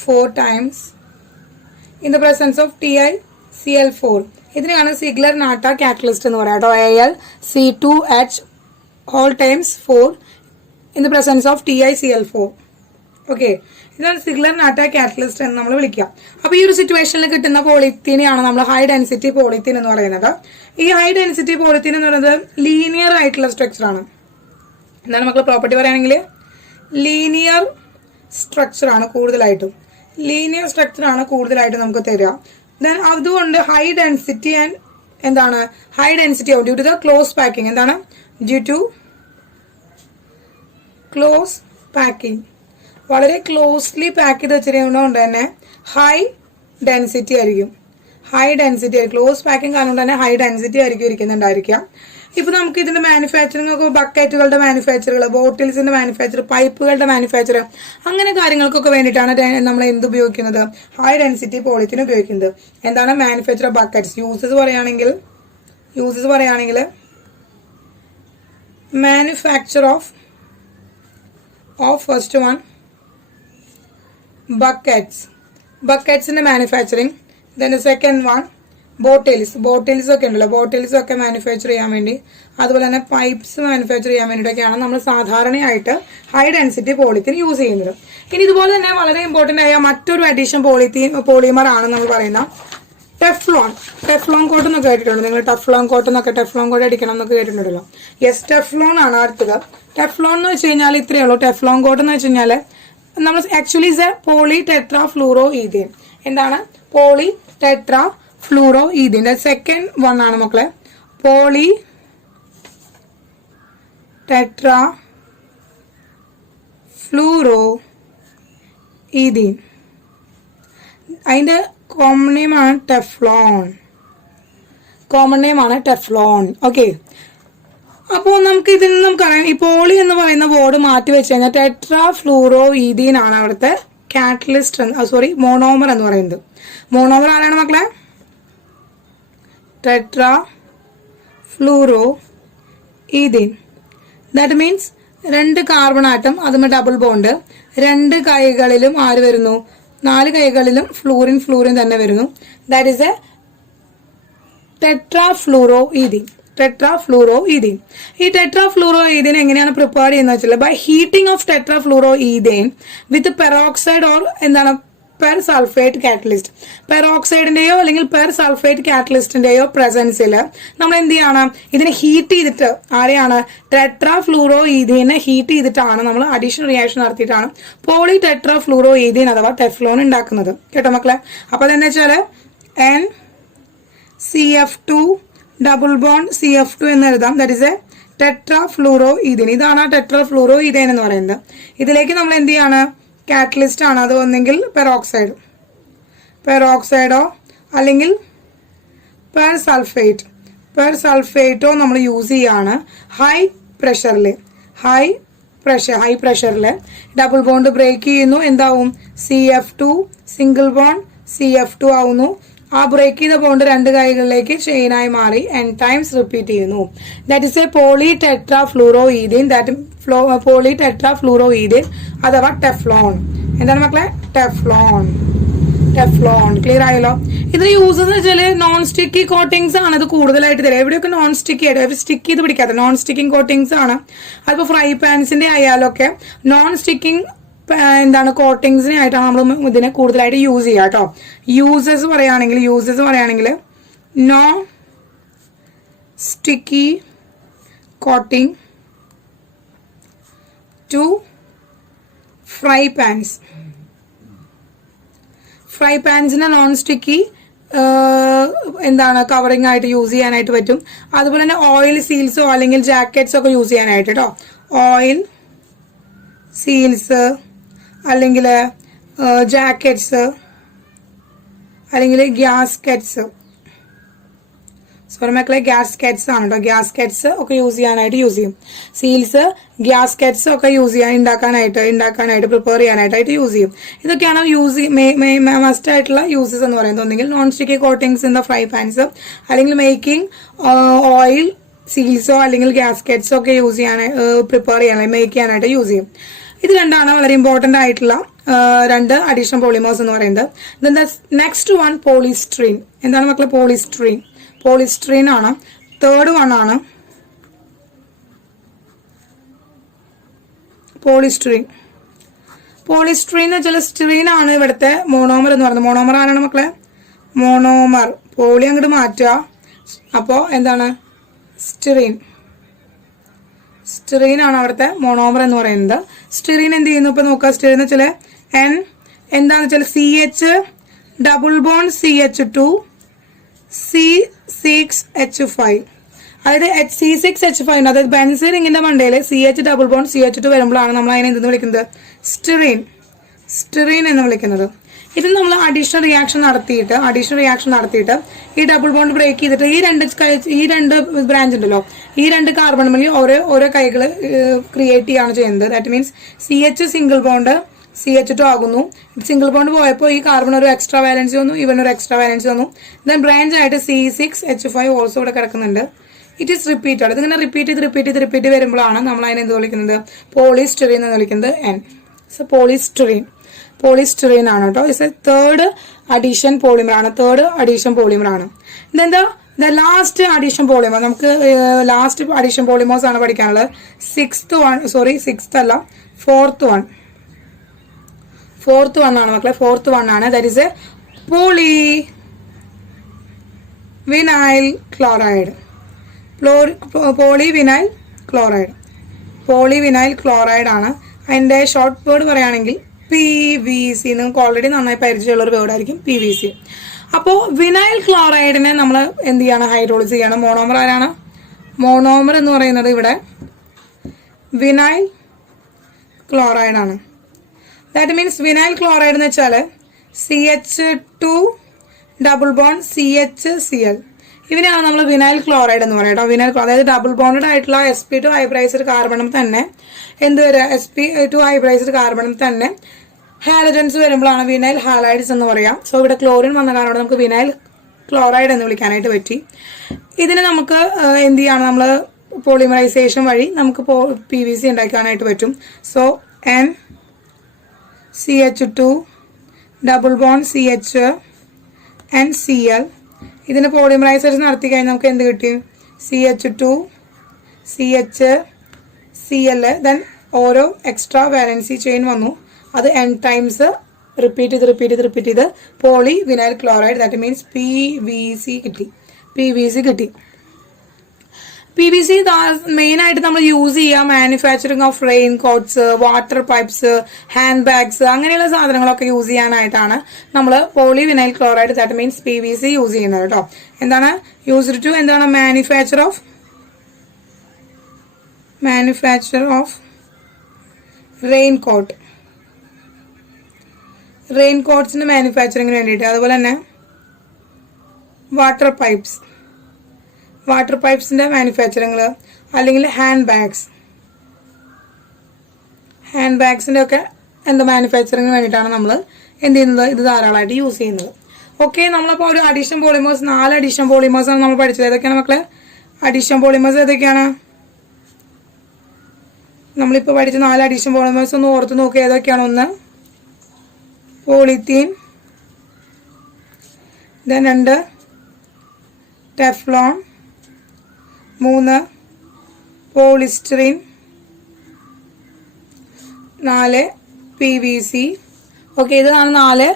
4 times in the presence of TiCl4. ഇതിനെയാണ് സിഗ്ലർ നാട്ട കാറ്റലിസ്റ്റ് എന്ന് പറയാം കേട്ടോ. AlC2H whole times 4 in the presence of TiCl4. Okay, ഇതാണ് സിഗ്ലർ നാട്ട കാറ്റലിസ്റ്റ് എന്ന് നമ്മൾ വിളിക്കുക. അപ്പൊ ഈ ഒരു സിറ്റുവേഷനിൽ കിട്ടുന്ന പോളിത്തീനെയാണ് നമ്മൾ ഹൈ ഡെൻസിറ്റി പോളിത്തീൻ എന്ന് പറയുന്നത്. ഈ ഹൈ ഡെൻസിറ്റി പോളിത്തീൻ എന്ന് പറയുന്നത് ലീനിയർ ആയിട്ടുള്ള സ്ട്രക്ചർ ആണ്. എന്താണ് മക്കൾ പ്രോപ്പർട്ടി പറയുകയാണെങ്കിൽ ലീനിയർ സ്ട്രക്ചർ ആണ് കൂടുതലായിട്ടും. ലീനിയർ സ്ട്രക്ചർ ആണ് കൂടുതലായിട്ടും നമുക്ക് തരിക. ദെൻ അതുകൊണ്ട് ഹൈ ഡെൻസിറ്റി ആൻഡ് എന്താണ് ഹൈ ഡെൻസിറ്റി ആവും due to the close packing. എന്താണ് ഡ്യൂ ടു ക്ലോസ് പാക്കിംഗ്, വളരെ ക്ലോസ്ലി പാക്ക് ചെയ്ത് വെച്ചിരിക്കുന്നതുകൊണ്ട് തന്നെ ഹൈ ഡെൻസിറ്റി ആയിരിക്കും. ഹൈ ഡെൻസിറ്റി ആയിരിക്കും, ക്ലോസ് പാക്കിംഗ് കാരണം തന്നെ ഹൈ ഡെൻസിറ്റി ആയിരിക്കും ഇരിക്കുന്നുണ്ടായിരിക്കാം. ഇപ്പൊ നമുക്ക് ഇതിന്റെ മാനുഫാക്ചറിംഗ് ഒക്കെ ബക്കറ്റുകളുടെ മാനുഫാക്ചറുകൾ, ബോട്ടിൽസിന്റെ മാനുഫാക്ചർ, പൈപ്പുകളുടെ മാനുഫാക്ചർ, അങ്ങനെ കാര്യങ്ങൾക്കൊക്കെ വേണ്ടിയിട്ടാണ് നമ്മൾ എന്ത് ഉപയോഗിക്കുന്നത്, ഹൈ ഡെൻസിറ്റി പോളിത്തീൻ ഉപയോഗിക്കുന്നത്. എന്താണ് മാനുഫാക്ചർ ഓഫ് ബക്കറ്റ്സ്. യൂസസ് പറയുകയാണെങ്കിൽ മാനുഫാക്ചർ ഓഫ് ഫസ്റ്റ് വൺ ബക്കറ്റ്സിന്റെ manufacturing. Then second one bottles ഒക്കെ ഉണ്ടല്ലോ, ബോട്ടിൽസ് ഒക്കെ മാനുഫാക്ചർ ചെയ്യാൻ വേണ്ടി, അതുപോലെ തന്നെ പൈപ്പ്സ് മാനുഫാക്ചർ ചെയ്യാൻ വേണ്ടിയിട്ടൊക്കെയാണ് നമ്മൾ സാധാരണയായിട്ട് ഹൈ ഡെൻസിറ്റി പോളിത്തീൻ യൂസ് ചെയ്യുന്നത്. ഇനി ഇതുപോലെ തന്നെ വളരെ ഇമ്പോർട്ടന്റ് ആയ മറ്റൊരു അഡീഷൻ പോളിമർ ആണ് നമ്മൾ പറയുന്ന ടെഫ്ലോൺ കോട്ട് എന്നൊക്കെ കേട്ടിട്ടുണ്ട് നിങ്ങൾ. ടെഫ്ലോൺ കോട്ട് അടിക്കണം എന്നൊക്കെ കേട്ടിട്ടുണ്ടല്ലോ. യെസ്, ടെഫ്ലോൺ ആണ് അടുത്തത്. ടെഫ്ലോൺ എന്ന് വെച്ച് കഴിഞ്ഞാൽ ഇത്രയേ ഉള്ളൂ. ടെഫ്ലോൺ കോട്ട് എന്ന് വെച്ച് കഴിഞ്ഞാൽ നമ്മൾ actually is a poly tetra fluoro ethene. എന്താണ് poly tetra fluoro ethene. Second one ആണ് മക്കളെ പോളി ടെട്രാ ഫ്ലൂറോ ഈഥീൻ. അതിന്റെ കോമൺ നെയിമാണ് ടെഫ്ലോൺ. ഓക്കെ, അപ്പോൾ നമുക്ക് ഇതിൽ നിന്നും നമുക്കറിയാം ഈ പോളി എന്ന് പറയുന്ന വേർഡ് മാറ്റി വെച്ച് കഴിഞ്ഞാൽ ടെട്രാ ഫ്ലൂറോ ഈഥീൻ ആണ് അവിടുത്തെ കാറ്റലിസ്റ്റ്, മോണോമർ എന്ന് പറയുന്നത്. മോണോമർ ആരാണ് മക്കളെ? Tetra fluoro ethene. That means 2 carbon atom, അതും ഡബിൾ ബോണ്ട്, 2 കൈകളിലും ആര് വരുന്നു, 4 കൈകളിലും ഫ്ലൂറിൻ തന്നെ വരുന്നു. That is a tetrafluoroethene. ഈ ടെട്രാഫ്ലൂറോ ഈഥീൻ എങ്ങനെയാണ് പ്രിപ്പയർ ചെയ്യുന്നത് വെച്ചാൽ by heating of tetrafluoroethene with peroxide or എന്താണ് പെർ സൾഫേറ്റ് കാറ്റലിസ്റ്റ്. പെറോക്സൈഡിന്റെയോ അല്ലെങ്കിൽ പെർ സൾഫേറ്റ് കാറ്റലിസ്റ്റിന്റെയോ പ്രസൻസിൽ നമ്മൾ എന്ത് ചെയ്യണം, ഇതിനെ ഹീറ്റ് ചെയ്തിട്ട്, ആരെയാണ് ടെട്രാഫ്ലൂറോ ഈഥീനെ ഹീറ്റ് ചെയ്തിട്ടാണ് നമ്മൾ അഡീഷണൽ റിയാക്ഷൻ നടത്തിയിട്ടാണ് പോളി ടെട്രാഫ്ലൂറോ ഈഥീൻ അഥവാ ടെഫ്ലോൺ ഉണ്ടാക്കുന്നത്. കേട്ടോ മക്കളെ? അപ്പൊ അതെന്ന് വെച്ചാല് NCF2 ഡബിൾ ബോണ്ട് CF2 എന്ന് എഴുതാം. That is a tetrafluoroethene. ഇതാണ് ആ ടെട്രാഫ്ലൂറോ ഈഥീൻ എന്ന് പറയുന്നത്. ഇതിലേക്ക് നമ്മൾ എന്ത് ചെയ്യാണ്, കാറ്റലിസ്റ്റ് ആണ്. അത് ഒന്നെങ്കിൽ പെറോക്സൈഡോ അല്ലെങ്കിൽ പെർ സൾഫേറ്റോ നമ്മൾ യൂസ് ചെയ്യാണ്. ഹൈ പ്രഷറിൽ ഡബിൾ ബോണ്ട് ബ്രേക്ക് ചെയ്യുന്നു. എന്താവും? CF2 സിംഗിൾ ബോണ്ട് CF2 ആവുന്നു. ആ ബ്രേക്ക് ചെയ്ത ബോണ്ട് 2 കൈകളിലേക്ക് ചെയിനായി മാറി n ടൈംസ് റിപ്പീറ്റ് ചെയ്യുന്നു. That is a polytetrafluoroethene. Polytetrafluoroethene അഥവാ ടെഫ്ലോൺ. എന്താണ് മക്കളെ? ടെഫ്ലോൺ. ക്ലിയർ ആയല്ലോ? ഇതിന് യൂസ് എന്ന് വെച്ചാൽ നോൺ സ്റ്റിക്കി കോട്ടിങ്സ് ആണ് ഇത് കൂടുതലായിട്ട് തരാം. എവിടെയൊക്കെ നോൺ സ്റ്റിക്കി ആയിട്ട് സ്റ്റിക്ക് ചെയ്ത് പിടിക്കാത്ത നോൺ സ്റ്റിക്കിംഗ് കോട്ടിങ്സ് ആണ്. അതിപ്പോ ഫ്രൈ പാൻസിന്റെ ആയാലൊക്കെ നോൺ സ്റ്റിക്കിംഗ് എന്താണ് കോട്ടിങ്സിനെ ആയിട്ടാണ് നമ്മൾ ഇതിനെ കൂടുതലായിട്ട് യൂസ് ചെയ്യുക കേട്ടോ. യൂസസ് പറയുകയാണെങ്കിൽ non sticky coating to fry പാൻസിനെ നോൺ സ്റ്റിക്കി എന്താണ് കവറിംഗ് ആയിട്ട് യൂസ് ചെയ്യാനായിട്ട് പറ്റും. അതുപോലെ തന്നെ ഓയിൽ സീൽസോ അല്ലെങ്കിൽ ജാക്കറ്റ്സോ ഒക്കെ യൂസ് ചെയ്യാനായിട്ട് കേട്ടോ. ഓയിൽ സീൽസ് അല്ലെങ്കിൽ ജാക്കറ്റ്സ് അല്ലെങ്കിൽ ഗ്യാസ്കറ്റ്സ് മക്കളെ ഗ്യാസ്കറ്റ്സ് ആണ് കേട്ടോ. ഗ്യാസ്കറ്റ്സ് ഒക്കെ യൂസ് ചെയ്യും. സീൽസ് ഗ്യാസ്കറ്റ്സ് ഒക്കെ ഉണ്ടാക്കാനായിട്ട് പ്രിപ്പയർ ചെയ്യാനായിട്ട് യൂസ് ചെയ്യും. ഇതൊക്കെയാണ് മസ്റ്റ് ആയിട്ടുള്ള യൂസസ് എന്ന് പറയുന്നത്. ഒന്നെങ്കിൽ non sticky coatings in the fry pans, അല്ലെങ്കിൽ മേക്കിംഗ് ഓയിൽ സീൽസോ അല്ലെങ്കിൽ ഗ്യാസ്കറ്റ്സോ ഒക്കെ പ്രിപ്പയർ ചെയ്യാനായിട്ട് മേക്ക് ചെയ്യാനായിട്ട് യൂസ് ചെയ്യും. ഇത് രണ്ടാണ് വളരെ ഇമ്പോർട്ടന്റ് ആയിട്ടുള്ള 2 അഡീഷണൽ പോളിമേഴ്സ് എന്ന് പറയുന്നത്. Next one polystyrene. എന്താണ് മക്കളെ? പോളിസ്ട്രീൻ ആണ്. തേർഡ് വൺ ആണ് പോളിസ്ട്രീൻ എന്ന് വെച്ചാൽ സ്റ്റിറീൻ ആണ് ഇവിടുത്തെ മോണോമർ എന്ന് പറയുന്നത്. മോണോമർ ആരാണ് മക്കളെ? മോണോമർ. പോളി അങ്ങോട്ട് മാറ്റുക. അപ്പോ എന്താണ്? സ്റ്റിറീൻ ആണ് അവിടുത്തെ മോണോമർ എന്ന് പറയുന്നത്. സ്റ്റിറീൻ എന്ത് ചെയ്യുന്നു? ഇപ്പൊ നോക്കുക. സ്റ്റിറീൻ എന്ന് വെച്ചാൽ എന്താന്ന് വെച്ചാൽ CH double bond CH2 6H5. അതായത് C6H5 ഉണ്ട്. അതായത് ബെൻസീൻ റിങ്ങിന്റെ മണ്ടയിൽ CH ഡബിൾ ബോണ്ട് CH2 വരുമ്പോഴാണ് നമ്മൾ അതിനെ എന്തെന്ന് വിളിക്കുന്നത്? സ്റ്റെറീൻ എന്ന് വിളിക്കുന്നത്. ഇത് നമ്മൾ അഡീഷണൽ റിയാക്ഷൻ നടത്തിയിട്ട് ഈ ഡബിൾ ബോണ്ട് ബ്രേക്ക് ചെയ്തിട്ട് ഈ രണ്ട് ബ്രാഞ്ച് ഉണ്ടല്ലോ, ഈ രണ്ട് കാർബൺ വഴി ഓരോ കൈകൾ ക്രിയേറ്റ് ചെയ്യാണ് ചെയ്യുന്നത്. That means CH single bond CH2 ആകുന്നു. സിംഗിൾ ബോണ്ട് പോയപ്പോൾ ഈ കാർബൺ ഒരു എക്സ്ട്രാ വാലൻസി വന്നു, ഇവനൊരു എക്സ്ട്രാ വാലൻസി വന്നു. ദെൻ ബ്രാഞ്ച് ആയിട്ട് C6H5 ഓൾസോ ഇവിടെ കിടക്കുന്നുണ്ട്. It is repeated. ഇതിങ്ങനെ റിപ്പീറ്റ് വരുമ്പോഴാണ് നമ്മൾ അതിനെ എന്ത് വിളിക്കുന്നത്? പോളിസ്റ്റെറീൻ എന്ന് വിളിക്കുന്നത്. പോളിസ്റ്റെറീൻ ആണ് കേട്ടോ. It's a third addition polymer ആണ്. ഇതെന്താ? Last addition polymer. നമുക്ക് ലാസ്റ്റ് അഡീഷൻ പോളിമേഴ്സ് ആണ് പഠിക്കാനുള്ളത്. ഫോർത്ത് വൺ ആണ് മക്കളെ. ഫോർത്ത് വൺ ആണ്. That is a polyvinyl chloride ആണ്. അതിന്റെ ഷോർട്ട് വേർഡ് പറയുകയാണെങ്കിൽ PVC. നിങ്ങൾക്ക് ഓൾറെഡി നന്നായി പരിചയമുള്ള ഒരു വേർഡ് ആയിരിക്കും PVC. അപ്പോൾ വിനൈൽ ക്ലോറൈഡിനെ നമ്മൾ എന്ത് ചെയ്യണം? ഹൈഡ്രോളിസ് ചെയ്യണം. മോണോമർ ആരാണ്? മോണോമർ എന്ന് പറയുന്നത് ഇവിടെ വിനൈൽ ക്ലോറൈഡ് ആണ്. ദാറ്റ് മീൻസ് വിനൈൽ ക്ലോറൈഡ് എന്ന് വെച്ചാൽ CH2 ഡബിൾ ബോണ്ട് CHCl. ഇവനെയാണ് നമ്മൾ വിനൈൽ ക്ലോറൈഡ് എന്ന് പറയുക. വിനൈൽ അതായത് ഡബിൾ ബോണ്ടഡ് ആയിട്ടുള്ള sp2 ഹൈബ്രൈസ്ഡ് കാർബണും തന്നെ എന്ത് വരിക? sp2 ഹൈബ്രൈസ്ഡ് കാർബണും തന്നെ ഹാലജൻസ് വരുമ്പോഴാണ് വിനൈൽ ഹാലൈഡ്സ് എന്ന് പറയാം. സോ ഇവിടെ ക്ലോറിൻ വന്ന കാരണം നമുക്ക് വിനൈൽ ക്ലോറൈഡ് എന്ന് വിളിക്കാനായിട്ട് പറ്റി. ഇതിന് നമുക്ക് എന്ത് ചെയ്യാണ്? നമ്മൾ പോളിമറൈസേഷൻ വഴി നമുക്ക് PVC ഉണ്ടാക്കാനായിട്ട് പറ്റും. So NCH2 double bond CH and Cl. ഇതിന് പോളിമറൈസേഷൻ നടത്തി കഴിഞ്ഞാൽ നമുക്ക് എന്ത് കിട്ടി? CH2 CH Cl. ദെൻ ഓരോ എക്സ്ട്രാ വാലൻസി ചെയിൻ വന്നു. അത് n ടൈംസ് റിപ്പീറ്റ് ചെയ്ത് polyvinyl chloride that means PVC കിട്ടി. PVC മെയിൻ ആയിട്ട് നമ്മൾ യൂസ് ചെയ്യുക manufacturing of raincoats, water pipes, handbags, അങ്ങനെയുള്ള സാധനങ്ങളൊക്കെ യൂസ് ചെയ്യാനായിട്ടാണ് നമ്മൾ polyvinyl chloride that means PVC use ചെയ്യുന്നത് കേട്ടോ. എന്താണ് യൂസ്ഡ് ടു? എന്താണ്? മാനുഫാക്ചർ ഓഫ് റെയിൻ കോട്ട്സിന്റെ മാനുഫാക്ചറിങ്ങിന് വേണ്ടിയിട്ട്. അതുപോലെ തന്നെ വാട്ടർ പൈപ്സിന്റെ മാനുഫാക്ചറിങ്, അല്ലെങ്കിൽ ഹാൻഡ് ബാഗ്സിന്റെ ഒക്കെ എന്താ മാനുഫാക്ചറിങ്ങിന് വേണ്ടിയിട്ടാണ് നമ്മൾ എന്ത് ചെയ്യുന്നത്? ഇത് ധാരാളമായിട്ട് യൂസ് ചെയ്യുന്നത്. ഓക്കെ, നമ്മളപ്പോൾ ഒരു അഡീഷൻ പോളിമേഴ്സ് 4 അഡീഷൻ പോളിമേഴ്സ് ആണ് നമ്മൾ പഠിച്ചത്. ഏതൊക്കെയാണ് മക്കളെ അഡീഷൻ പോളിമേഴ്സ്? ഏതൊക്കെയാണ് നമ്മളിപ്പോൾ പഠിച്ച 4 അഡീഷൻ പോളിമേഴ്സ്? ഒന്ന് ഓർത്ത് നോക്കുക ഏതൊക്കെയാണ്. 1 polythene, then 2 Teflon, 3 polystyrene, 4 PVC. Okay, ഇതാണ് 4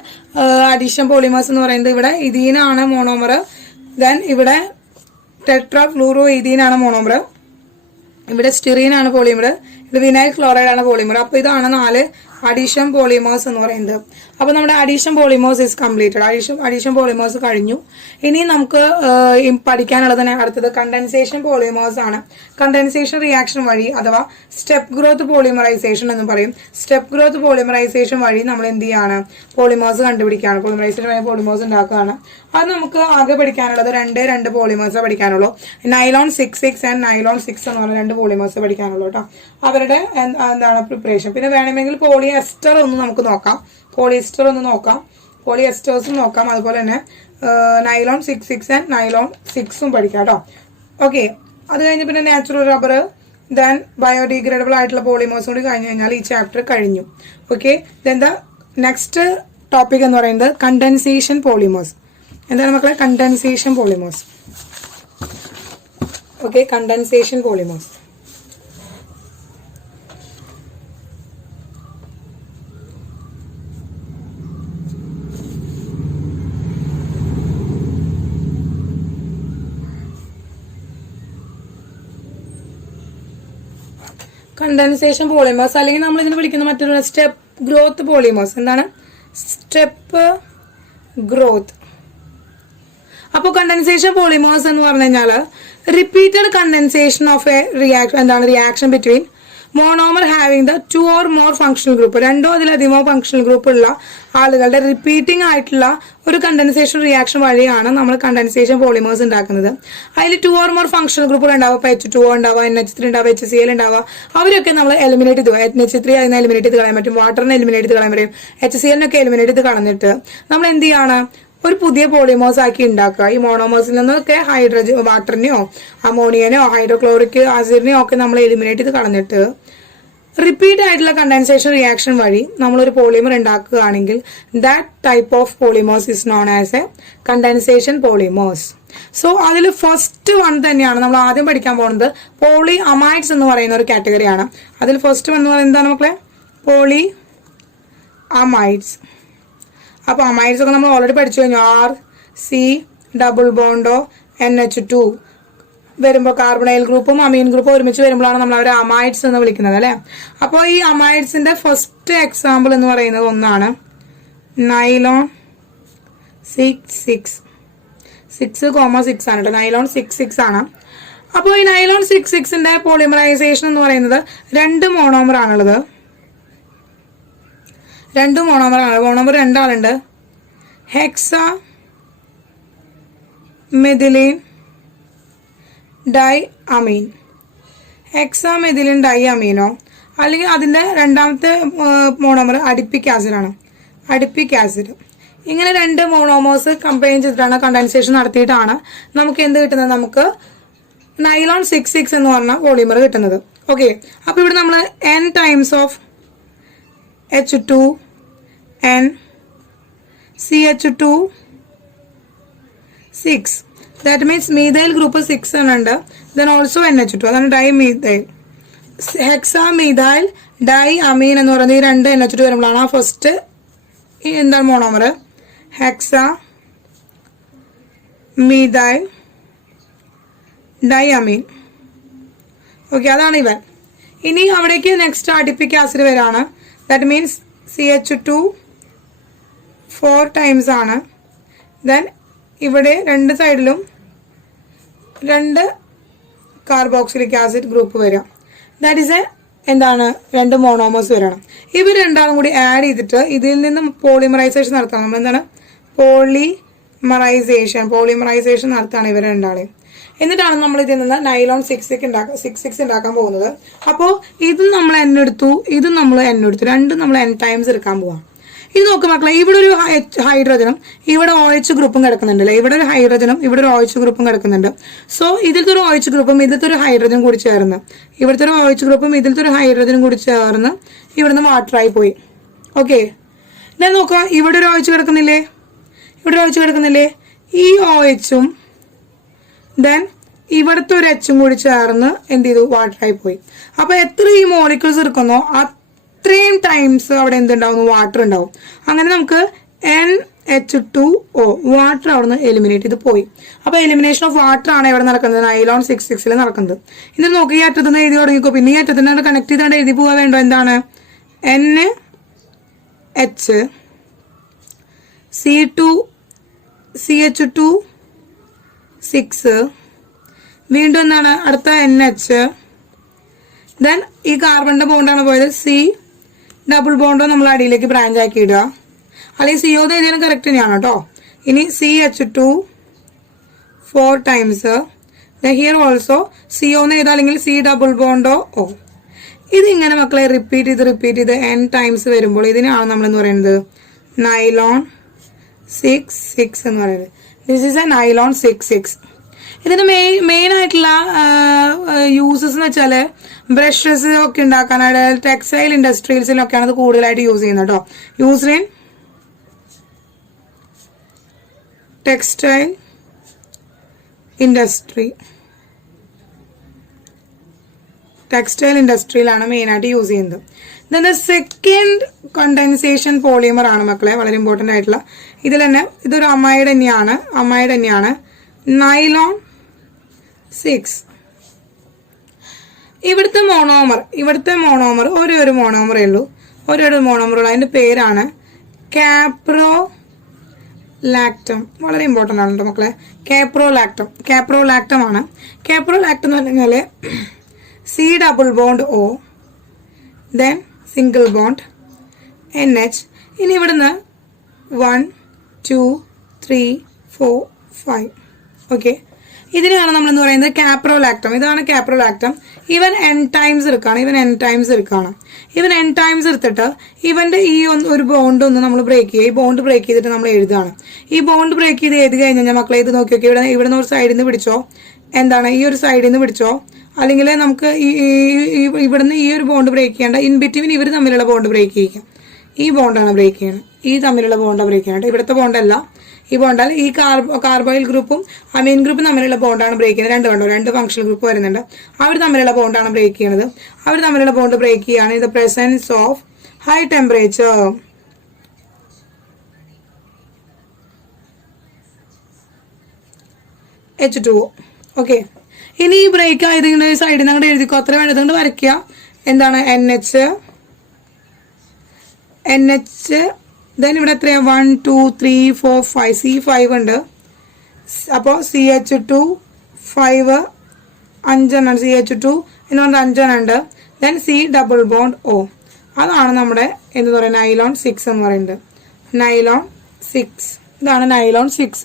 അഡീഷൻ പോളിമേഴ്സ് എന്ന് പറയുന്നത്. ഇവിടെ ഇതീനാണ് മോണോമർ. ദെൻ ഇവിടെ ടെട്രാഫ്ലൂറോ ഇതീനാണ് മോണോമർ. ഇവിടെ സ്റ്റെറീൻ ആണ് പോളിമർ. ഇത് വിനൈൽ ക്ലോറൈഡ് ആണ് പോളിമർ. അപ്പൊ ഇതാണ് 4 അഡീഷൻ പോളിമേഴ്സ് എന്ന് പറയുന്നത്. അപ്പൊ നമ്മുടെ addition polymers is completed. Addition polymers കഴിഞ്ഞു. ഇനി നമുക്ക് പഠിക്കാനുള്ളത് അടുത്തത് കണ്ടൻസേഷൻ പോളിമേഴ്സ് ആണ്. കണ്ടൻസേഷൻ റിയാക്ഷൻ വഴി അഥവാ സ്റ്റെപ്പ് ഗ്രോത്ത് പോളിമറൈസേഷൻ എന്ന് പറയും. സ്റ്റെപ്പ് ഗ്രോത്ത് പോളിമറൈസേഷൻ വഴി നമ്മൾ എന്ത് ചെയ്യാണ്? പോളിമേഴ്സ് കണ്ടുപിടിക്കുകയാണ്. പോളിമറൈസേഷൻ വഴി പോളിമേഴ്സ് ഉണ്ടാക്കുകയാണ്. അത് നമുക്ക് ആകെ പഠിക്കാനുള്ളത് 2 പോളിമേഴ്സ് പഠിക്കാനുള്ളൂ. നൈലോൺ 6 ആൻഡ് നൈലോൺ 6 എന്ന് പറഞ്ഞ 2 പോളിമേഴ്സ് പഠിക്കാനുള്ളൂ കേട്ടോ. അവരുടെ എന്താണ് പ്രിപ്പറേഷൻ. പിന്നെ വേണമെങ്കിൽ പോളിയെസ്റ്റർ ഒന്ന് നമുക്ക് നോക്കാം. പോളിയെസ്റ്റർ ഒന്ന് നോക്കാം. പോളിയെസ്റ്റേഴ്സും നോക്കാം. അതുപോലെ തന്നെ നൈലോൺ 6 ആൻഡ് നൈലോൺ 6ഉം പഠിക്കാം കേട്ടോ. ഓക്കെ, അത് കഴിഞ്ഞ് പിന്നെ നാച്ചുറൽ റബ്ബർ, ദെൻ ബയോഡിഗ്രേഡബിൾ ആയിട്ടുള്ള പോളിമേഴ്സ് കൂടി കഴിഞ്ഞു കഴിഞ്ഞാൽ ഈ ചാപ്റ്റർ കഴിഞ്ഞു. Okay, then the next topic എന്ന് പറയുന്നത് കണ്ടൻസേഷൻ പോളിമേഴ്സ്. എന്താണ് മക്കളെ? Condensation polymers. Okay, condensation polymers. Condensation polymers അല്ലെങ്കിൽ നമ്മൾ ഇതിന് വിളിക്കുന്ന മറ്റൊരു സ്റ്റെപ്പ് ഗ്രോത്ത് പോളിമേഴ്സ്. എന്താണ് സ്റ്റെപ്പ് ഗ്രോത്ത്? അപ്പോൾ കണ്ടൻസേഷൻ പോളിമേഴ്സ് എന്ന് പറഞ്ഞു കഴിഞ്ഞാൽ repeated condensation of A reaction between monomer having the 2 or more functional group, 2 or അതിലധികമോ ഫങ്ഷണൽ ഗ്രൂപ്പ് ഉള്ള ആളുകളുടെ റിപ്പീറ്റിംഗ് ആയിട്ടുള്ള ഒരു കണ്ടൻസേഷൻ റിയാക്ഷൻ വഴിയാണ് നമ്മൾ കണ്ടൻസേഷൻ പോളിമേഴ്സ് ഉണ്ടാക്കുന്നത്. അതിൽ 2 or more ഫങ്ഷണൽ ഗ്രൂപ്പുകൾ ഉണ്ടാവുക, ഇപ്പോൾ H2O ഉണ്ടാവുക, NH3 ഉണ്ടാവുക, HCl ഉണ്ടാവുക, അവരൊക്കെ നമ്മൾ എലിമിനേറ്റ് ചെയ്ത് NH3 അതിനെ എലിമിനേറ്റ് ചെയ്ത് കളയാൻ പറ്റും, വാട്ടറിനെ എലിമിനേറ്റ് ചെയ്ത് കളയാൻ പറ്റും, HCl എലിമിനേറ്റ് ചെയ്ത് കളഞ്ഞിട്ട് നമ്മൾ എന്ത് ചെയ്യാണ്, ഒരു പുതിയ പോളിമേഴ്സ് ആക്കി ഉണ്ടാക്കുക. ഈ മോണോമേഴ്സിൽ നിന്നൊക്കെ ഹൈഡ്രജൻ, വാട്ടറിനെയോ അമോണിയനെയോ ഹൈഡ്രോക്ലോറിക് ആസിഡിനെയോ ഒക്കെ നമ്മൾ എലിമിനേറ്റ് ചെയ്ത് കളഞ്ഞിട്ട് റിപ്പീറ്റ് ആയിട്ടുള്ള കണ്ടൻസേഷൻ റിയാക്ഷൻ വഴി നമ്മളൊരു പോളിമർ ഉണ്ടാക്കുകയാണെങ്കിൽ that type of polymers is known as A condensation polymers. So അതിൽ ഫസ്റ്റ് വൺ തന്നെയാണ് നമ്മൾ ആദ്യം പഠിക്കാൻ പോകുന്നത്. പോളി അമൈഡ്സ് എന്ന് പറയുന്ന ഒരു കാറ്റഗറിയാണ്. അതിൽ ഫസ്റ്റ് വൺ എന്ന് പറയുന്നത് എന്താണ് മക്കളെ? Poly amides. അപ്പോൾ അമൈഡ്സ് ഒക്കെ നമ്മൾ ഓൾറെഡി പഠിച്ചു കഴിഞ്ഞു. R-C NH2 വരുമ്പോൾ കാർബണൈൽ ഗ്രൂപ്പും അമീൻ ഗ്രൂപ്പും ഒരുമിച്ച് വരുമ്പോഴാണ് നമ്മൾ അവരെ അമൈഡ്സ് എന്ന് വിളിക്കുന്നത് അല്ലെ. അപ്പോൾ ഈ അമൈഡ്സിന്റെ ഫസ്റ്റ് എക്സാമ്പിൾ എന്ന് പറയുന്നത് ഒന്നാണ് നൈലോൺ 6,6 ആണ് കേട്ടോ. നൈലോൺ 6,6 ആണ്. അപ്പോൾ ഈ നൈലോൺ 6,6ന്റെ പോളിമറൈസേഷൻ എന്ന് പറയുന്നത് 2 മോണോമർ ആണുള്ളത്. 2 മോണോമർ ആണ്. മോണോമർ 2 ആളുണ്ട്. Hexamethylene diamine, hexamethylene ഡൈ അമീനോ അല്ലെങ്കിൽ അതിൻ്റെ രണ്ടാമത്തെ മോണോമർ അഡിപ്പിക് ആസിഡാണ്. Adipic acid. ഇങ്ങനെ 2 മോണോമേഴ്സ് കമ്പൈൻ ചെയ്തിട്ടാണ് കണ്ടൻസേഷൻ നടത്തിയിട്ടാണ് നമുക്ക് എന്ത് കിട്ടുന്നത്? നമുക്ക് നൈലോൺ 6,6 എന്ന് പറഞ്ഞ പോളിമർ കിട്ടുന്നത്. ഓക്കെ, അപ്പോൾ ഇവിടെ നമ്മൾ n times of H2 N CH2 6. That means methyl group 6 ഉണ്ട്. Then also NH2. അതാണ് ഡൈമീഥൈൽ. ഹെക്സാമീഥൈൽ ഡൈ അമീൻ എന്ന് പറയുന്നത് ഈ 2 NH2 വരുമ്പോഴാണ് ആ ഫസ്റ്റ് എന്താണ് മോണോമർ ഹെക്സാ മീഥൈൽ ഡൈ അമീൻ. ഓക്കെ, അതാണ് ഇവൻ. ഇനി അവിടേക്ക് നെക്സ്റ്റ് അഡിപ്പിക് ആസിഡ് വരാണ്. ദാറ്റ് മീൻസ് CH2 4 ടൈംസ് ആണ്. ദെൻ ഇവിടെ 2 സൈഡിലും 2 കാർബോക്സിലിക് ആസിഡ് ഗ്രൂപ്പ് വരാം. ദാറ്റ് ഈസ് എന്താണ് 2 മോണോമേഴ്സ് വരണം. ഇവർ രണ്ടാളും കൂടി ആഡ് ചെയ്തിട്ട് ഇതിൽ നിന്ന് പോളിമറൈസേഷൻ നടത്തണം. നമ്മൾ എന്താണ് പോളിമറൈസേഷൻ നടത്താണ് ഇവർ രണ്ടാളെയും. എന്നിട്ടാണ് നമ്മൾ ഇതിൽ നിന്ന് നൈലോൺ 6,6 ഉണ്ടാക്കാൻ പോകുന്നത്. അപ്പോൾ ഇതും നമ്മൾ N എടുത്തു, ഇതും നമ്മൾ N എടുത്തു, രണ്ടും നമ്മൾ N ടൈംസ് എടുക്കാൻ പോവാം. ഇത് നോക്ക് മക്കളെ, ഇവിടെ ഒരു ഹൈഡ്രജനും ഇവിടെ OH ഗ്രൂപ്പും കിടക്കുന്നുണ്ടല്ലേ. ഇവിടെ ഒരു ഹൈഡ്രജനും ഇവിടെ ഒരു OH ഗ്രൂപ്പും കിടക്കുന്നുണ്ട്. സോ ഇതിലത്തെ ഒരു OH ഗ്രൂപ്പും ഇതിലത്തെ ഒരു ഹൈഡ്രജൻ കൂടി ചേർന്ന്, ഇവിടുത്തെ ഒരു OH ഗ്രൂപ്പും ഇതിലത്തെ ഒരു ഹൈഡ്രജനും കൂടി ചേർന്ന് ഇവിടുന്ന് വാട്ടറായി പോയി. ഓക്കെ, ഞാൻ നോക്കാം, ഇവിടെ ഒരു OH കിടക്കുന്നില്ലേ, ഇവിടെ ഒരു OH കിടക്കുന്നില്ലേ. ഈ OHഉം ദെൻ ഇവിടുത്തെ ഒരു Hഉം കൂടി ചേർന്ന് എന്ത് ചെയ്തു? വാട്ടറായി പോയി. അപ്പൊ എത്ര ഈ മോളിക്യൂൾസ് എടുക്കുന്നോ അത്രയും ടൈംസ് അവിടെ എന്തുണ്ടാവുന്നു? വാട്ടർ ഉണ്ടാവും. അങ്ങനെ നമുക്ക് NH2O വാട്ടർ അവിടെ നിന്ന് എലിമിനേറ്റ് ചെയ്ത് പോയി. അപ്പൊ എലിമിനേഷൻ ഓഫ് വാട്ടർ ആണ് ഇവിടെ നടക്കുന്നത്, നൈലോൺ 6,6 നടക്കുന്നത്. ഇനി നോക്കി ഈ അറ്റത്തുനിന്ന് എഴുതി തുടങ്ങിക്കോ. പിന്നെ ഈ അറ്റത്തിനോട് കണക്ട് ചെയ്താണ്ട് എഴുതി പോകാൻ വേണ്ടോ? എന്താണ് NH CH2 6, വീണ്ടും എന്താണ് അടുത്ത NH, ദെൻ ഈ കാർബണിന്റെ ബോണ്ടാണ് പോയത് C ഡബിൾ ബോണ്ടോ നമ്മൾ അടിയിലേക്ക് ബ്രാഞ്ച് ആക്കി ഇടുക. അല്ലെങ്കിൽ CO എഴുതിയാലും കറക്റ്റ് തന്നെയാണ് കേട്ടോ. ഇനി CH2 4 times, here also CO എഴുതാ അല്ലെങ്കിൽ C ഡബിൾ ബോണ്ടോ O. ഇതിങ്ങനെ മക്കളെ റിപ്പീറ്റ് ചെയ്ത് N ടൈംസ് വരുമ്പോൾ ഇതിനാണ് നമ്മളെന്ന് പറയുന്നത് നൈലോൺ 6,6 എന്ന് പറയുന്നത്. This is A nylon 6,6. ഇതിന്റെ മെയിൻ ആയിട്ടുള്ള യൂസസ് എന്ന് വെച്ചാൽ ബ്രഷസ് ഒക്കെ ഉണ്ടാക്കാനായിട്ട് ടെക്സ്റ്റൈൽ ഇൻഡസ്ട്രീസിലൊക്കെയാണ് ഇത് കൂടുതലായിട്ട് യൂസ് ചെയ്യുന്നത് കേട്ടോ. യൂസ്ഡ് ഇൻ ടെക്സ്റ്റൈൽ ഇൻഡസ്ട്രിയിലാണ് മെയിനായിട്ട് യൂസ് ചെയ്യുന്നത്. Then the second condensation polymer ആണ് മക്കളെ വളരെ ഇമ്പോർട്ടൻ്റ് ആയിട്ടുള്ള. ഇതിൽ തന്നെ ഇതൊരു അമൈഡ് തന്നെയാണ് നൈലോൺ 6. ഇവിടുത്തെ മോണോമർ ഒരു മോണോമറേ ഉള്ളൂ. അതിന്റെ പേരാണ് കാപ്രോ ലാക്ടം വളരെ ഇമ്പോർട്ടൻ്റ് ആണ് കേട്ടോ മക്കളെ. കാപ്രോലാക്ടം ആണ്. കാപ്രോലാക്ടം എന്ന് പറഞ്ഞു കഴിഞ്ഞാൽ C double bond O, then single bond NH. ഇനി ഇവിടുന്ന് 1 2 3 4 5. ഓക്കെ, ഇതിനാണ് നമ്മൾ എന്ന് പറയുന്നത് കാപ്രോലാക്ടം. ഇതാണ് കാപ്രോലാക്ടം. ഇവൻ N ടൈംസ് എടുക്കുകയാണ്. ഇവൻ N ടൈംസ് എടുത്തിട്ട് ഇവന്റെ ഈ ഒരു ബോണ്ട് ഒന്ന് നമ്മൾ ബ്രേക്ക് ചെയ്യുക. ഈ ബോണ്ട് ബ്രേക്ക് ചെയ്തിട്ട് നമ്മൾ എഴുതാണ്. ഈ ബോണ്ട് ബ്രേക്ക് ചെയ്ത് എഴുതി കഴിഞ്ഞാൽ മക്കളെ ഇത് നോക്കി നോക്കി, ഇവിടുന്ന് ഒരു സൈഡിൽ നിന്ന് പിടിച്ചോ, എന്താണ് ഈ ഒരു സൈഡിൽ നിന്ന് പിടിച്ചോ, അല്ലെങ്കിൽ നമുക്ക് ഇവിടുന്ന് ഈ ഒരു ബോണ്ട് ബ്രേക്ക് ചെയ്യേണ്ട, ഇൻ ബിറ്റ്വീൻ ഇവർ തമ്മിലുള്ള ബോണ്ട് ബ്രേക്ക് ചെയ്യിക്കാം. ഈ ബോണ്ടാണ് ബ്രേക്ക് ചെയ്യണം. ഈ തമ്മിലുള്ള ബോണ്ടാണ് ബ്രേക്ക് ചെയ്യണം. ഇവിടുത്തെ ബോണ്ടല്ല, ഈ ബോണ്ടാൽ ഈ കാർബോയിൽ ഗ്രൂപ്പും അമീൻ ഗ്രൂപ്പും തമ്മിലുള്ള ബോണ്ടാണ് ബ്രേക്ക് ചെയ്യുന്നത്. രണ്ട് ഫങ്ഷണൽ ഗ്രൂപ്പ് വരുന്നുണ്ട്. അവർ തമ്മിലുള്ള ബോണ്ടാണ് ബ്രേക്ക് ചെയ്യുന്നത്. അവർ തമ്മിലുള്ള ബോണ്ട് ബ്രേക്ക് ചെയ്യാണ് in the presence of high temperature. H2O. Okay, ഇനി ഈ ബ്രേക്ക് ആയത് സൈഡിൽ നിന്ന് അങ്ങോട്ട് എഴുതിക്കോ, അത്ര വേണ്ടത് കൊണ്ട് വരയ്ക്കുക. എന്താണ് NH, ദെൻ ഇവിടെ എത്രയാ 1 2 3 4 5 C5 ഉണ്ട്. അപ്പോൾ CH2 5 5 CH2 എന്ന് പറഞ്ഞാൽ 5 ഉണ്ട്. Then C double bond O. അതാണ് നമ്മുടെ എന്ന് പറയുന്നത് നൈലോൺ 6 എന്ന് പറയുന്നത്. നൈലോൺ 6, ഇതാണ് നൈലോൺ 6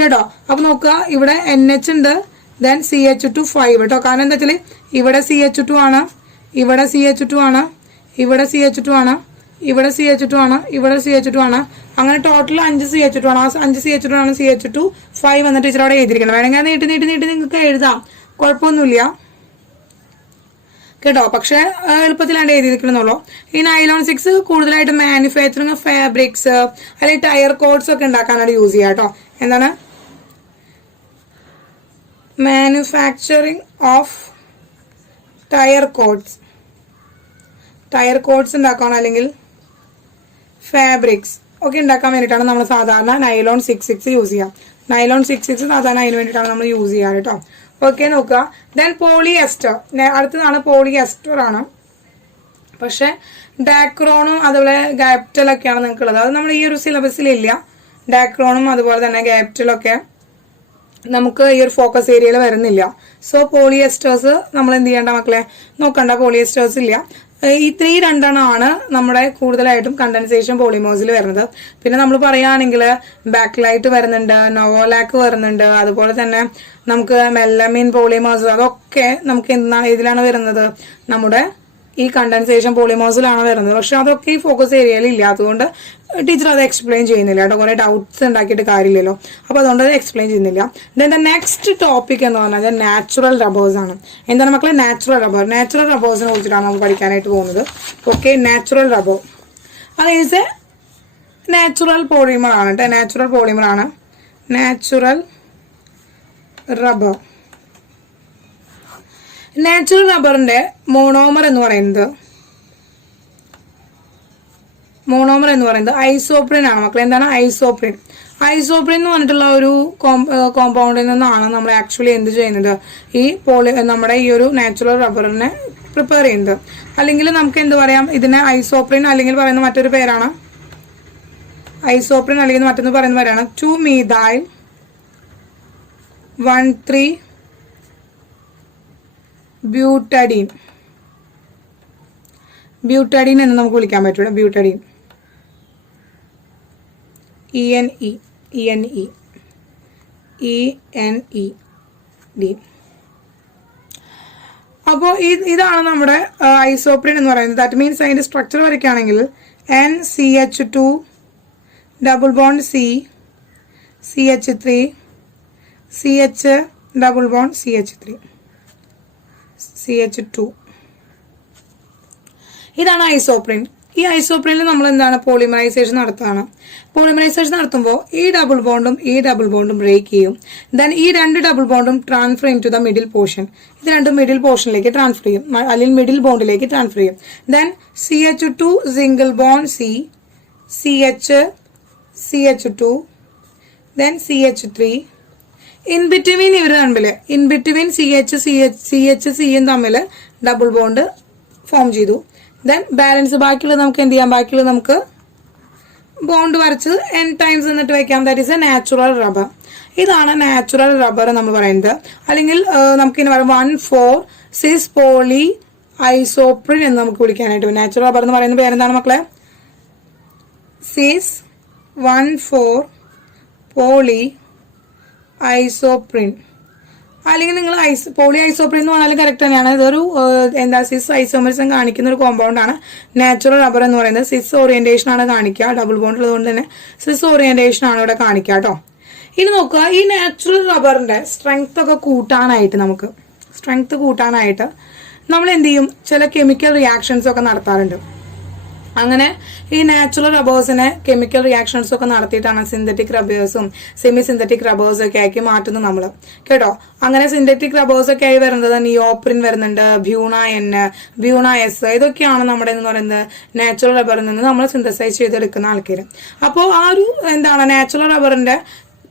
കേട്ടോ. അപ്പൊ നോക്കുക, ഇവിടെ NH ഉണ്ട്, ദെൻ CH2 5 കേട്ടോ. കാരണം എന്താ വെച്ചാൽ ഇവിടെ CH2 ആണ്, ഇവിടെ CH2 ആണ്, ഇവിടെ CH2 ആണ്, ഇവിടെ CH2 ആണ്, ഇവിടെ CH2 ആണ്. അങ്ങനെ ടോട്ടൽ 5 CH2 ആണ്. ആ 5 CH2 ആണ് CH2 5 വന്നിട്ട് ടീച്ചർ അവിടെ എഴുതിയിരിക്കണം. വേണമെങ്കിൽ നീട്ടി നീട്ടി നീട്ടി നിങ്ങൾക്ക് എഴുതാം, കുഴപ്പമൊന്നുമില്ല കേട്ടോ. പക്ഷെ എളുപ്പത്തിലാണ്ട് എഴുതിയിരിക്കണമെന്നുള്ളൂ. ഈ നൈലോൺ 6 കൂടുതലായിട്ട് മാനുഫാക്ചറിങ് ഫാബ്രിക്സ് അല്ലെങ്കിൽ ടയർ കോട്ട്സ് ഒക്കെ ഉണ്ടാക്കാനായിട്ട് യൂസ് ചെയ്യാം കേട്ടോ. എന്താണ് മാനുഫാക്ചറിങ് ഓഫ് ടയർ കോട്ട്സ് ഉണ്ടാക്കാൻ അല്ലെങ്കിൽ ഫാബ്രിക്സ് ഒക്കെ ഉണ്ടാക്കാൻ വേണ്ടിയിട്ടാണ് നമ്മൾ സാധാരണ നൈലോൺ 6 യൂസ് ചെയ്യാം. നൈലോൺ 6 സാധാരണ അതിന് വേണ്ടിയിട്ടാണ് നമ്മൾ യൂസ് ചെയ്യാറ് കേട്ടോ. ഓക്കെ, നോക്കുക. ദെൻ പോളിയെസ്റ്റർ, അടുത്തതാണ് പോളിയെസ്റ്റർ ആണ്. പക്ഷെ ഡാക്രോണും അതുപോലെ ഗാപ്റ്റലൊക്കെയാണ് നിങ്ങൾക്കുള്ളത്. അത് നമ്മൾ ഈ ഒരു സിലബസിലില്ല. ഡാക്രോണും അതുപോലെ തന്നെ ഗാപ്റ്റലൊക്കെ നമുക്ക് ഈ ഒരു ഫോക്കസ് ഏരിയയിൽ വരുന്നില്ല. സോ പോളിയെസ്റ്റേഴ്സ് നമ്മൾ എന്ത് ചെയ്യേണ്ട മക്കളെ, നോക്കണ്ട, പോളിയെസ്റ്റേഴ്സ് ഇല്ല. ഈ 3 രണ്ടെണ്ണമാണ് നമ്മുടെ കൂടുതലായിട്ടും കണ്ടൻസേഷൻ പോളിമേഴ്സിൽ വരുന്നത്. പിന്നെ നമ്മൾ പറയുകയാണെങ്കിൽ ബാക്ക്ലൈറ്റ് വരുന്നുണ്ട്, നോവോലാക്ക് വരുന്നുണ്ട്, അതുപോലെ തന്നെ നമുക്ക് മെല്ലമിൻ പോളിമേഴ്സ്, അതൊക്കെ നമുക്ക് എന്താണ് ഇതിലാണ് വരുന്നത്, നമ്മുടെ ഈ കണ്ടൻസേഷൻ പോളിമേഴ്സിലാണ് വരുന്നത്. പക്ഷെ അതൊക്കെ ഈ ഫോക്കസ് ഏരിയയിൽ ഇല്ലാത്തതുകൊണ്ട് ടീച്ചർ അത് എക്സ്പ്ലെയിൻ ചെയ്യുന്നില്ല കേട്ടോ. കുറെ ഡൗട്ട്സ് ഉണ്ടാക്കിയിട്ട് കാര്യമില്ലല്ലോ, അപ്പൊ അതുകൊണ്ട് അത് എക്സ്പ്ലെയിൻ ചെയ്യുന്നില്ല. ദെൻ ദ നെക്സ്റ്റ് ടോപ്പിക് എന്ന് പറഞ്ഞാൽ നാച്ചുറൽ റബ്ബേഴ്സ് ആണ്. എന്താണ് മക്കളെ, നാച്ചുറൽ റബ്ബേഴ്സിനെ കുറിച്ചിട്ടാണ് നമ്മൾ പഠിക്കാനായിട്ട് പോകുന്നത്. ഓക്കെ, നാച്ചുറൽ റബ്ബർ അത് ഈസ് എ നാച്ചുറൽ പോളിമർ ആണ് കേട്ടോ. നാച്ചുറൽ റബ്ബറിന്റെ മോണോമർ എന്ന് പറയുന്നത് ഐസോപ്രിൻ ആണ് മക്കളെ. എന്താണ് ഐസോപ്രിൻ എന്ന് പറഞ്ഞിട്ടുള്ള ഒരു കോമ്പൗണ്ടിൽ നിന്നാണ് നമ്മൾ ആക്ച്വലി എന്ത് ചെയ്യുന്നത്, ഈ നമ്മുടെ ഈ ഒരു നാച്ചുറൽ റബ്ബറിനെ പ്രിപ്പയർ ചെയ്യുന്നത്. അല്ലെങ്കിൽ നമുക്ക് എന്ത് പറയാം, ഇതിനെ ഐസോപ്രിൻ അല്ലെങ്കിൽ പറയുന്ന മറ്റൊരു പേരാണ് 2-methyl 1,3-butadiene എന്ന് നമുക്ക് വിളിക്കാൻ പറ്റൂല. ബ്യൂട്ടഡീൻ, ENE ഡീൻ. അപ്പോൾ ഇതാണ് നമ്മുടെ ഐസോപ്രിൻ എന്ന് പറയുന്നത്. ദാറ്റ് മീൻസ് അതിന്റെ സ്ട്രക്ചർ വരയ്ക്കുകയാണെങ്കിൽ NCH2 double bond C CH3 CH double bond CH2. ഇതാണ് ഐസോപ്രിൻ. ഈ ഐസോപ്രിനിൽ നമ്മൾ എന്താണ് പോളിമറൈസേഷൻ നടത്തുകയാണ്. പോളിമറൈസേഷൻ നടത്തുമ്പോൾ ഈ ഡബിൾ ബോണ്ടും ബ്രേക്ക് ചെയ്യും. ദെൻ ഈ 2 ഡബിൾ ബോണ്ടും transfer in to the middle portion. ഇത് രണ്ടും മിഡിൽ പോർഷനിലേക്ക് ട്രാൻസ്ഫർ ചെയ്യും, അല്ലെങ്കിൽ മിഡിൽ ബോണ്ടിലേക്ക് ട്രാൻസ്ഫർ ചെയ്യും. Then CH2 single bond C CH2 then CH3. In between ഇവർ തമ്മിൽ CHCയും തമ്മിൽ ഡബിൾ ബോണ്ട് ഫോം ചെയ്തു. ദെൻ ബാലൻസ് ബാക്കിയുള്ളത് നമുക്ക് എന്ത് ചെയ്യാം, ബാക്കിയുള്ളത് നമുക്ക് ബോണ്ട് വരച്ച് n ടൈംസ് എന്നിട്ട് വെക്കാം. That is A natural rubber. ഇതാണ് നാച്ചുറൽ റബ്ബർ നമ്മൾ പറയുന്നത്. അല്ലെങ്കിൽ നമുക്ക് ഇനി പറയാം 1,4-cis പോളി ഐസോപ്രിൻ എന്ന് നമുക്ക് വിളിക്കാനായിട്ട്. നാച്ചുറൽ റബ്ബർ എന്ന് പറയുന്ന പേരെന്താണ് മക്കളെ? cis 1,4 polyisoprene. അല്ലെങ്കിൽ നിങ്ങൾ പോളി ഐസോപ്രിൻ എന്ന് പറഞ്ഞാലും കറക്റ്റ് തന്നെയാണ്. ഇതൊരു സിസ് ഐസോമറിസം കാണിക്കുന്ന ഒരു കോമ്പൗണ്ട് ആണ് നാച്ചുറൽ റബ്ബർ എന്ന് പറയുന്നത്. സിസ് ഓറിയന്റേഷൻ ആണ് കാണിക്കുക. ഡബിൾ ബോണ്ട് ഉള്ളതുകൊണ്ട് തന്നെ സിസ് ഓറിയന്റേഷൻ ആണ് ഇവിടെ കാണിക്കുക കേട്ടോ. ഇനി നോക്കുക, ഈ നാച്ചുറൽ റബ്ബറിന്റെ സ്ട്രെങ്ത് ഒക്കെ കൂട്ടാനായിട്ട് നമ്മൾ എന്ത് ചെയ്യും? ചില കെമിക്കൽ റിയാക്ഷൻസ് ഒക്കെ നടത്താറുണ്ട്. അങ്ങനെ ഈ നാച്ചുറൽ റബ്ബേഴ്സിനെ കെമിക്കൽ റിയാക്ഷൻസ് ഒക്കെ നടത്തിയിട്ടാണ് സിന്തറ്റിക് റബ്ബേഴ്സും സെമി സിന്തറ്റിക് റബ്ബേഴ്സും ഒക്കെ ആക്കി മാറ്റുന്നത് നമ്മൾ കേട്ടോ. അങ്ങനെ സിന്തറ്റിക് റബ്ബേഴ്സ് ഒക്കെ ആയി വരുന്നത് നിയോപ്രിൻ വരുന്നുണ്ട്, ബ്യൂണ N, ബ്യൂണ S, ഇതൊക്കെയാണ് നമ്മുടെ എന്ന് പറയുന്നത് നാച്ചുറൽ റബ്ബറിൽ നിന്ന് നമ്മൾ സിന്തസൈസ് ചെയ്തെടുക്കുന്ന ആൾക്കാർ. അപ്പോൾ ആ ഒരു നാച്ചുറൽ റബ്ബറിന്റെ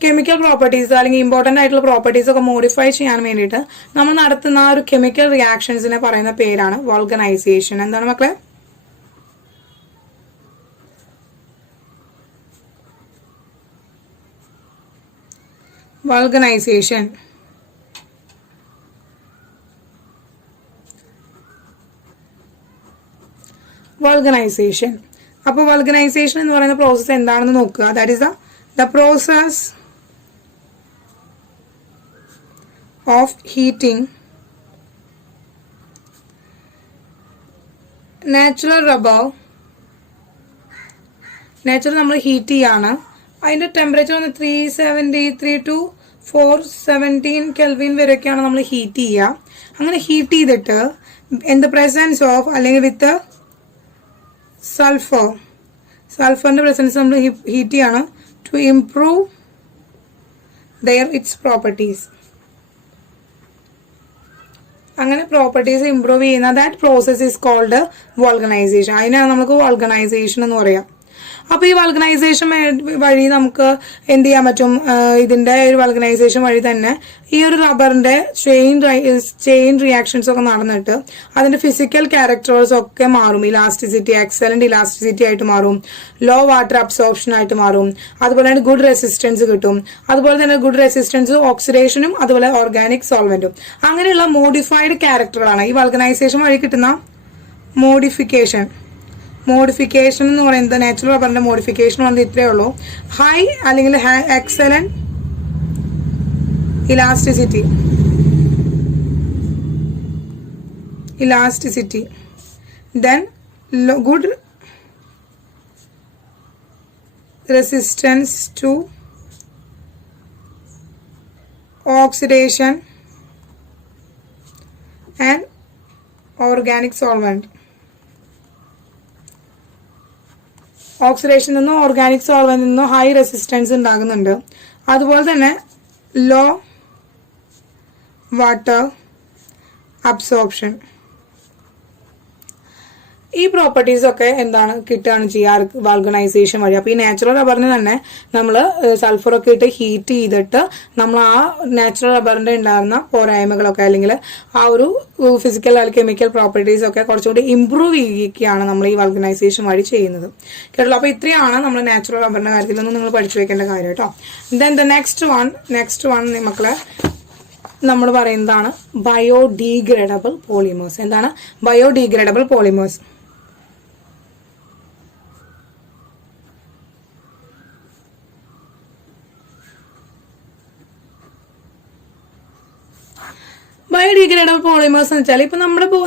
കെമിക്കൽ പ്രോപ്പർട്ടീസ് അല്ലെങ്കിൽ ഇമ്പോർട്ടന്റ് ആയിട്ടുള്ള പ്രോപ്പർട്ടീസ് ഒക്കെ മോഡിഫൈ ചെയ്യാൻ വേണ്ടിയിട്ട് നമ്മൾ നടത്തുന്ന ആ ഒരു കെമിക്കൽ റിയാക്ഷൻസിനെ പറയുന്ന പേരാണ് വൾഗനൈസേഷൻ. എന്താണ് മക്കളെ? വൾഗനൈസേഷൻ. വൾഗനൈസേഷൻ. അപ്പോൾ വൾഗനൈസേഷൻ എന്ന് പറയുന്ന പ്രോസസ്സ് എന്താണെന്ന് നോക്കുക. That is the process of heating natural rubber. Natural നമ്മൾ ഹീറ്റ് ചെയ്യാണ്. അതിന്റെ ടെമ്പറേച്ചർ 373 to 417 കെൽവിൻ വരെയൊക്കെയാണ് നമ്മൾ ഹീറ്റ് ചെയ്യുക. അങ്ങനെ ഹീറ്റ് ചെയ്തിട്ട് ഇൻ ദ പ്രസൻസ് ഓഫ് അല്ലെങ്കിൽ വിത്ത് സൾഫറിന്റെ പ്രസൻസ് നമ്മൾ ഹീറ്റ് ചെയ്യാണ് ടു ഇംപ്രൂവ് ഇറ്റ്സ് പ്രോപ്പർട്ടീസ്. അങ്ങനെ പ്രോപ്പർട്ടീസ് ഇംപ്രൂവ് ചെയ്യുന്ന ദാറ്റ് പ്രോസസ് ഈസ് കോൾഡ് വൾഗനൈസേഷൻ. അതിനാണ് നമുക്ക് വൾഗനൈസേഷൻ എന്ന് പറയാം. അപ്പൊ ഈ വൾഗനൈസേഷൻ വഴി നമുക്ക് എന്ത് ചെയ്യാൻ പറ്റും? ഇതിന്റെ ഒരു വൾഗനൈസേഷൻ വഴി തന്നെ ഈ ഒരു റബ്ബറിന്റെ ചെയിൻ റിയാക്ഷൻസ് ഒക്കെ നടന്നിട്ട് അതിന്റെ ഫിസിക്കൽ ക്യാരക്ടേഴ്സ് ഒക്കെ മാറും. ഇലാസ്റ്റിസിറ്റി, എക്സലന്റ് ഇലാസ്റ്റിസിറ്റി ആയിട്ട് മാറും, ലോ വാട്ടർ അബ്സോർപ്ഷൻ ആയിട്ട് മാറും, അതുപോലെ തന്നെ ഗുഡ് റെസിസ്റ്റൻസ് കിട്ടും. അതുപോലെ തന്നെ ഗുഡ് റെസിസ്റ്റൻസ് ഓക്സിഡേഷനും അതുപോലെ ഓർഗാനിക് സോൾവെന്റും. അങ്ങനെയുള്ള മോഡിഫൈഡ് ക്യാരക്ടറുകളാണ് ഈ വൾഗനൈസേഷൻ വഴി കിട്ടുന്ന മോഡിഫിക്കേഷൻ എന്ന് പറയുന്നത്. നാച്ചുറൽ റബ്ബറിന്റെ മോഡിഫിക്കേഷൻ വന്നത് ഇത്രയേ ഉള്ളൂ. ഹൈ അല്ലെങ്കിൽ excellent elasticity, then good resistance to oxidation and organic solvent. ഓക്സിഡേഷനിൽ നിന്നും ഓർഗാനിക് സോൾവെന്റിൽ നിന്നും ഹൈ റെസിസ്റ്റൻസ് ഉണ്ടാകുന്നുണ്ട്. അതുപോലെ തന്നെ ലോ വാട്ടർ അബ്സോർപ്ഷൻ. ഈ പ്രോപ്പർട്ടീസ് ഒക്കെ കിട്ടുകയാണ് ചെയ്യാറ് വൾഗനൈസേഷൻ വഴി. അപ്പൊ ഈ നാച്ചുറൽ റബ്ബറിന് തന്നെ നമ്മൾ സൾഫറൊക്കെ ഇട്ട് ഹീറ്റ് ചെയ്തിട്ട് നമ്മൾ ആ നാച്ചുറൽ റബ്ബറിന്റെ ഉണ്ടാകുന്ന പോരായ്മകളൊക്കെ അല്ലെങ്കിൽ ആ ഒരു ഫിസിക്കൽ അല്ലെങ്കിൽ കെമിക്കൽ പ്രോപ്പർട്ടീസ് ഒക്കെ കുറച്ചുകൂടി ഇംപ്രൂവ് ചെയ്യുകയാണ് നമ്മൾ ഈ വൾഗനൈസേഷൻ വഴി ചെയ്യുന്നത് കേട്ടോ. അപ്പൊ ഇത്രയാണ് നമ്മൾ നാച്ചുറൽ റബ്ബറിന്റെ കാര്യത്തിലൊന്നും നിങ്ങൾ പഠിച്ചു വെക്കേണ്ട കാര്യം കേട്ടോ. ദെൻ ദ നെക്സ്റ്റ് വൺ മക്കളെ നമ്മൾ പറയുന്നതാണ് ബയോഡീഗ്രേഡബിൾ പോളിമേഴ്സ്. എന്താണ് ബയോഡീഗ്രേഡബിൾ പോളിമേഴ്സ്? ബയോഡീഗ്രേഡബിൾ പോളിമേഴ്സ് എന്ന് വെച്ചാൽ ഇപ്പൊ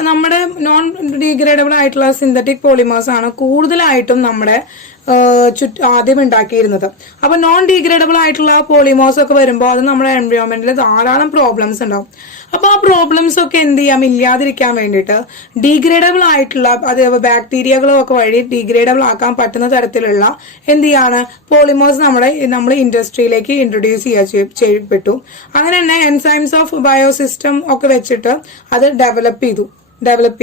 നമ്മുടെ നോൺ ഡീഗ്രേഡബിൾ ആയിട്ടുള്ള സിന്തറ്റിക് പോളിമേഴ്സ് ആണ് കൂടുതലായിട്ടും നമ്മുടെ ആദ്യം ഉണ്ടാക്കിയിരുന്നത്. അപ്പൊ നോൺ ഡീഗ്രേഡബിൾ ആയിട്ടുള്ള പോളിമേഴ്സ് ഒക്കെ വരുമ്പോൾ അത് നമ്മുടെ എൻവയോൺമെന്റിൽ ധാരാളം പ്രോബ്ലംസ് ഉണ്ടാവും. അപ്പൊ ആ പ്രോബ്ലംസ് ഒക്കെ എന്ത് ചെയ്യാം, ഇല്ലാതിരിക്കാൻ വേണ്ടിയിട്ട് ഡീഗ്രേഡബിൾ ആയിട്ടുള്ള അതേപോലെ ബാക്ടീരിയകളും ഒക്കെ വഴി ഡീഗ്രേഡബിൾ ആക്കാൻ പറ്റുന്ന തരത്തിലുള്ള എന്ത് ചെയ്യാണ് പോളിമേഴ്സ് നമ്മൾ ഇൻഡസ്ട്രിയിലേക്ക് ഇൻട്രൊഡ്യൂസ് ചെയ്യപ്പെട്ടു. അങ്ങനെ തന്നെ എൻസൈംസ് ഓഫ് ബയോസിസ്റ്റം ഒക്കെ വെച്ചിട്ട് അത് ഡെവലപ്പ്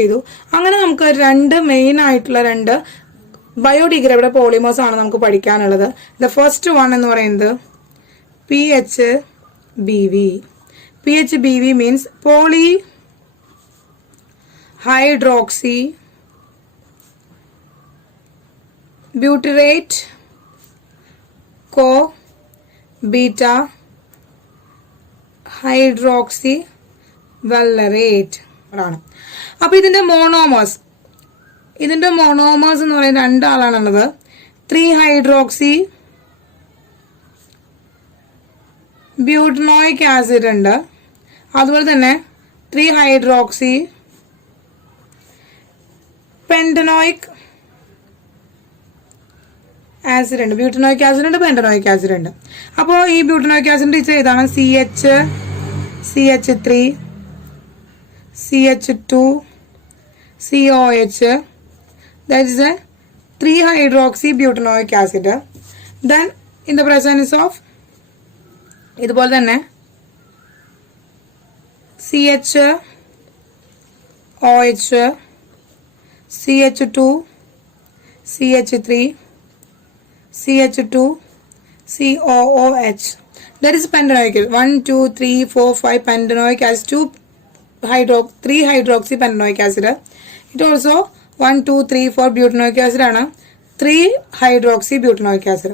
ചെയ്തു. അങ്ങനെ നമുക്ക് മെയിൻ ആയിട്ടുള്ള ബയോഡീഗ്രേഡബിൾ പോളിമേഴ്സ് ആണ് നമുക്ക് പഠിക്കാനുള്ളത്. ദ ഫസ്റ്റ് വൺ എന്ന് പറയുന്നത് PHBV. PHBV means poly hydroxy butyrate co beta hydroxy valerate ആണ്. അപ്പോൾ ഇതിന്റെ മോണോമേഴ്സ് എന്ന് പറയുന്നത് രണ്ടാളാണുള്ളത്. 3-ഹൈഡ്രോക്സി ബ്യൂട്ടനോയിക് ആസിഡ് ഉണ്ട്. അതുപോലെ തന്നെ 3-ഹൈഡ്രോക്സി പെന്റനോയിക് ആസിഡ് ഉണ്ട്. ബ്യൂട്ടനോയിക് ആസിഡ് ഉണ്ട്, പെന്റനോയിക് ആസിഡ് ഉണ്ട്. അപ്പോൾ ഈ ബ്യൂട്ടനോയിക് ആസിഡിന്റെ ടീച്ചർ ഏതാണ്? CH3 CH2 COH, that is a 3-hydroxy butanoic acid. Then in the presence of ഇതുപോലെ തന്നെ CHOH CH2 CH3 CH2 COOH, that is pentanoic. 1 2 3 4 5 pentanoic acid, 3-hydroxy pentanoic acid. It also 1 2 3 4 butanoic acid ആണ്. 3-hydroxy butanoic acid.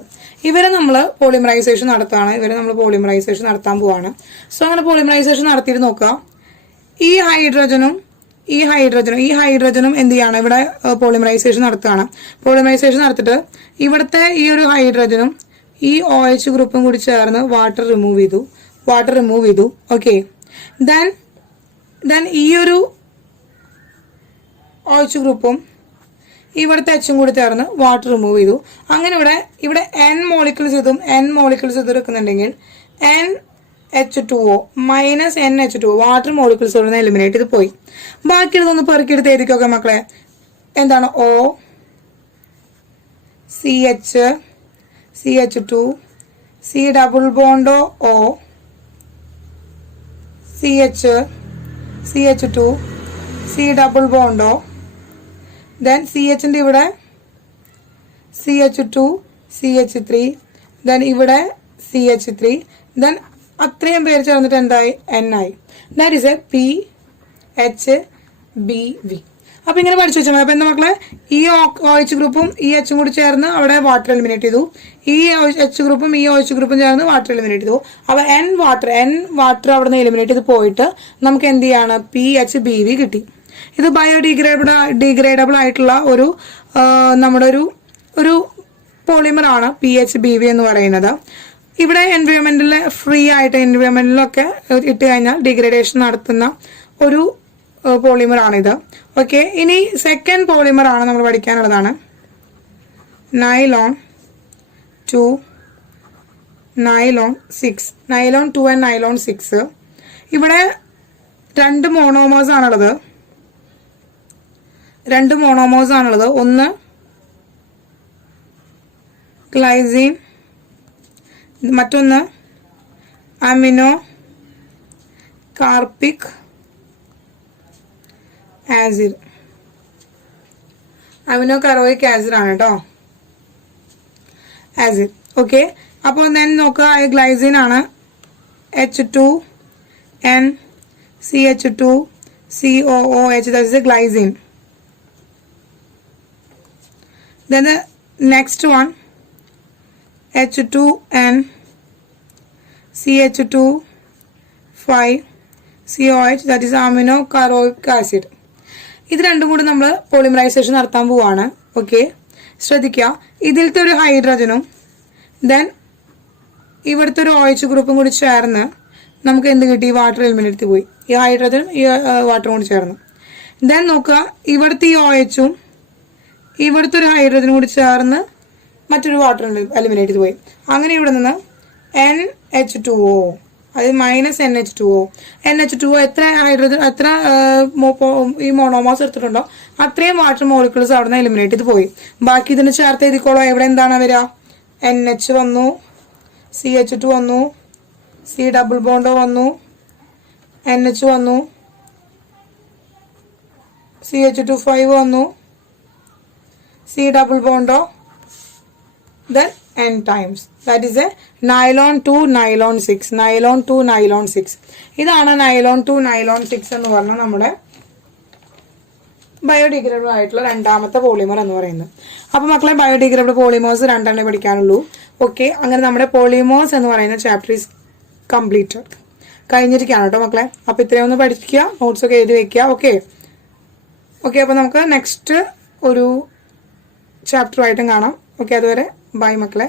ഇവരെ നമ്മൾ polymerisation നടത്താണ്. നടത്താൻ പോവാണ്. So അങ്ങനെ polymerisation നടത്തിയിട്ട് നോക്കുക. ഈ ഹൈഡ്രജനും എന്ത് ചെയ്യാണ്? ഇവിടെ പോളിമറൈസേഷൻ നടത്തുകയാണ്. പോളിമറൈസേഷൻ നടത്തിയിട്ട് ഇവിടുത്തെ ഈ ഒരു ഹൈഡ്രജനും ഈ OH ഗ്രൂപ്പും കൂടി ചേർന്ന് വാട്ടർ റിമൂവ് ചെയ്തു. ഓക്കെ, ദെൻ ഈ ഒരു OH ഗ്രൂപ്പും ഇവിടുത്തെ H കൂടി ചേർന്ന് വാട്ടർ റിമൂവ് ചെയ്തു. അങ്ങനെ ഇവിടെ N മോളിക്യൂൾസ് എടുക്കുന്നുണ്ടെങ്കിൽ NH2O minus NH2O water molecules ഇവിടെ നിന്ന് എലിമിനേറ്റ് ചെയ്ത് പോയി. ബാക്കിയുള്ളതൊന്ന് പെറുക്കിയെടുത്ത് എഴുതിക്കൊക്കെ മക്കളെ. എന്താണ്? O CH CH2 C double bond O CH CH2 C double bond O. then CHന്റെ ഇവിടെ CH2 CH3, then ഇവിടെ CH3, then അത്രയും പേര് ചേർന്നിട്ട് എന്തായി? N ആയി. That is A PHBV. അപ്പൊ ഇങ്ങനെ പഠിച്ചു വെച്ചാൽ മതി. അപ്പൊ എന്താ മക്കളെ? ഈ OH ഗ്രൂപ്പും ഈ H കൂടി ചേർന്ന് അവിടെ വാട്ടർ എലിമിനേറ്റ് ചെയ്തു. ഈ H ഗ്രൂപ്പും ഈ OH ഗ്രൂപ്പും ചേർന്ന് വാട്ടർ എലിമിനേറ്റ് ചെയ്തു. അപ്പൊ N വാട്ടർ അവിടെ നിന്ന് എലിമിനേറ്റ് ചെയ്ത് പോയിട്ട് നമുക്ക് എന്ത് ചെയ്യാണ്? PHBV കിട്ടി. ഇത് ബയോഡിഗ്രേഡബിൾ ആയിട്ടുള്ള നമ്മുടെ ഒരു പോളിമർ ആണ് PHBV എന്ന് പറയുന്നത്. ഇവിടെ എൻവയോൺമെന്റിലൊക്കെ ഇട്ട് കഴിഞ്ഞാൽ ഡിഗ്രേഡേഷൻ നടത്തുന്ന ഒരു പോളിമർ ആണിത്. ഓക്കെ, ഇനി സെക്കൻഡ് പോളിമർ ആണ് നമ്മൾ പഠിക്കാനുള്ളതാണ്. Nylon 2 nylon 6 nylon 2 and nylon 6. ഇവിടെ രണ്ട് മോണോമേഴ്സ് ആണുള്ളത്. ഒന്ന് ഗ്ലൈസിൻ, മറ്റൊന്ന് അമിനോ കാർപ്പിക് ആസിഡ്. അമിനോ കാർബോയിക് ആസിഡ് ആണ് കേട്ടോ, ആസിഡ്. ഓക്കെ, അപ്പോൾ ഞാൻ നോക്കുക. ഗ്ലൈസിൻ ആണ്. H2N CH2 COOH, that is a glycine. Then the next one H2N CH2 5 COH, that is amino carboic acid. ഇത് രണ്ടും കൂടി നമ്മൾ പോളിമറൈസേഷൻ നടത്താൻ പോവാണ്. ഓക്കെ, ശ്രദ്ധിക്കുക. ഇതിലത്തെ ഒരു ഹൈഡ്രജനും ദെൻ ഇവിടുത്തെ ഒരു OH ഗ്രൂപ്പും കൂടി ചേർന്ന് നമുക്ക് എന്ത് കിട്ടി? വാട്ടർ എലിമിനേറ്റ് പോയി. ഈ ഹൈഡ്രജനും ഈ വാട്ടറും കൂടി ചേർന്ന്. ദെൻ നോക്കുക, ഇവിടുത്തെ ഈ OHഉം ഇവിടുത്തെ ഒരു ഹൈഡ്രജനും കൂടി ചേർന്ന് മറ്റൊരു വാട്ടർ എലിമിനേറ്റ് പോയി. അങ്ങനെ ഇവിടെ നിന്ന് NH2O, അത് മൈനസ് NH2O എത്ര ഹൈഡ്രജൻ എത്ര ഈ മോണോമേഴ്സ് എടുത്തിട്ടുണ്ടോ അത്രയും വാട്ടർ മോളിക്യൂൾസ് അവിടെ നിന്ന് എലിമിനേറ്റ് ചെയ്ത് പോയി. ബാക്കി ഇതിന് ചേർത്ത് എഴുതിക്കോളോ. എവിടെ എന്താണ് വരിക? NH വന്നു, CH2 വന്നു, C ഡബിൾ ബോണ്ട് വന്നു, NH വന്നു, CH2 5 വന്നു, C double bond, then N times. That is a nylon 2 nylon 6. Nylon 2 nylon 6. ഇതാണ് nylon 2 nylon 6 എന്ന് പറഞ്ഞാൽ നമ്മുടെ ബയോഡിഗ്രേഡബിൾ ആയിട്ടുള്ള രണ്ടാമത്തെ പോളിമർ എന്ന് പറയുന്നത്. അപ്പൊ മക്കളെ ബയോഡിഗ്രേഡബിൾ പോളിമേഴ്സ് 2 പഠിക്കാനുള്ളൂ. ഓക്കെ, അങ്ങനെ നമ്മുടെ പോളിമേഴ്സ് എന്ന് പറയുന്ന ചാപ്റ്റർ ഈസ് കംപ്ലീറ്റഡ്, കഴിഞ്ഞിരിക്കുകയാണ് കേട്ടോ മക്കളെ. അപ്പൊ ഇത്രയും ഒന്ന് പഠിക്കുക, നോട്ട്സ് ഒക്കെ എഴുതി വെക്കുക. ഓക്കെ ഓക്കെ, അപ്പൊ നമുക്ക് നെക്സ്റ്റ് ഒരു ചാപ്റ്ററുമായിട്ടും കാണാം. ഓക്കെ, അതുവരെ ബൈ മക്കളെ.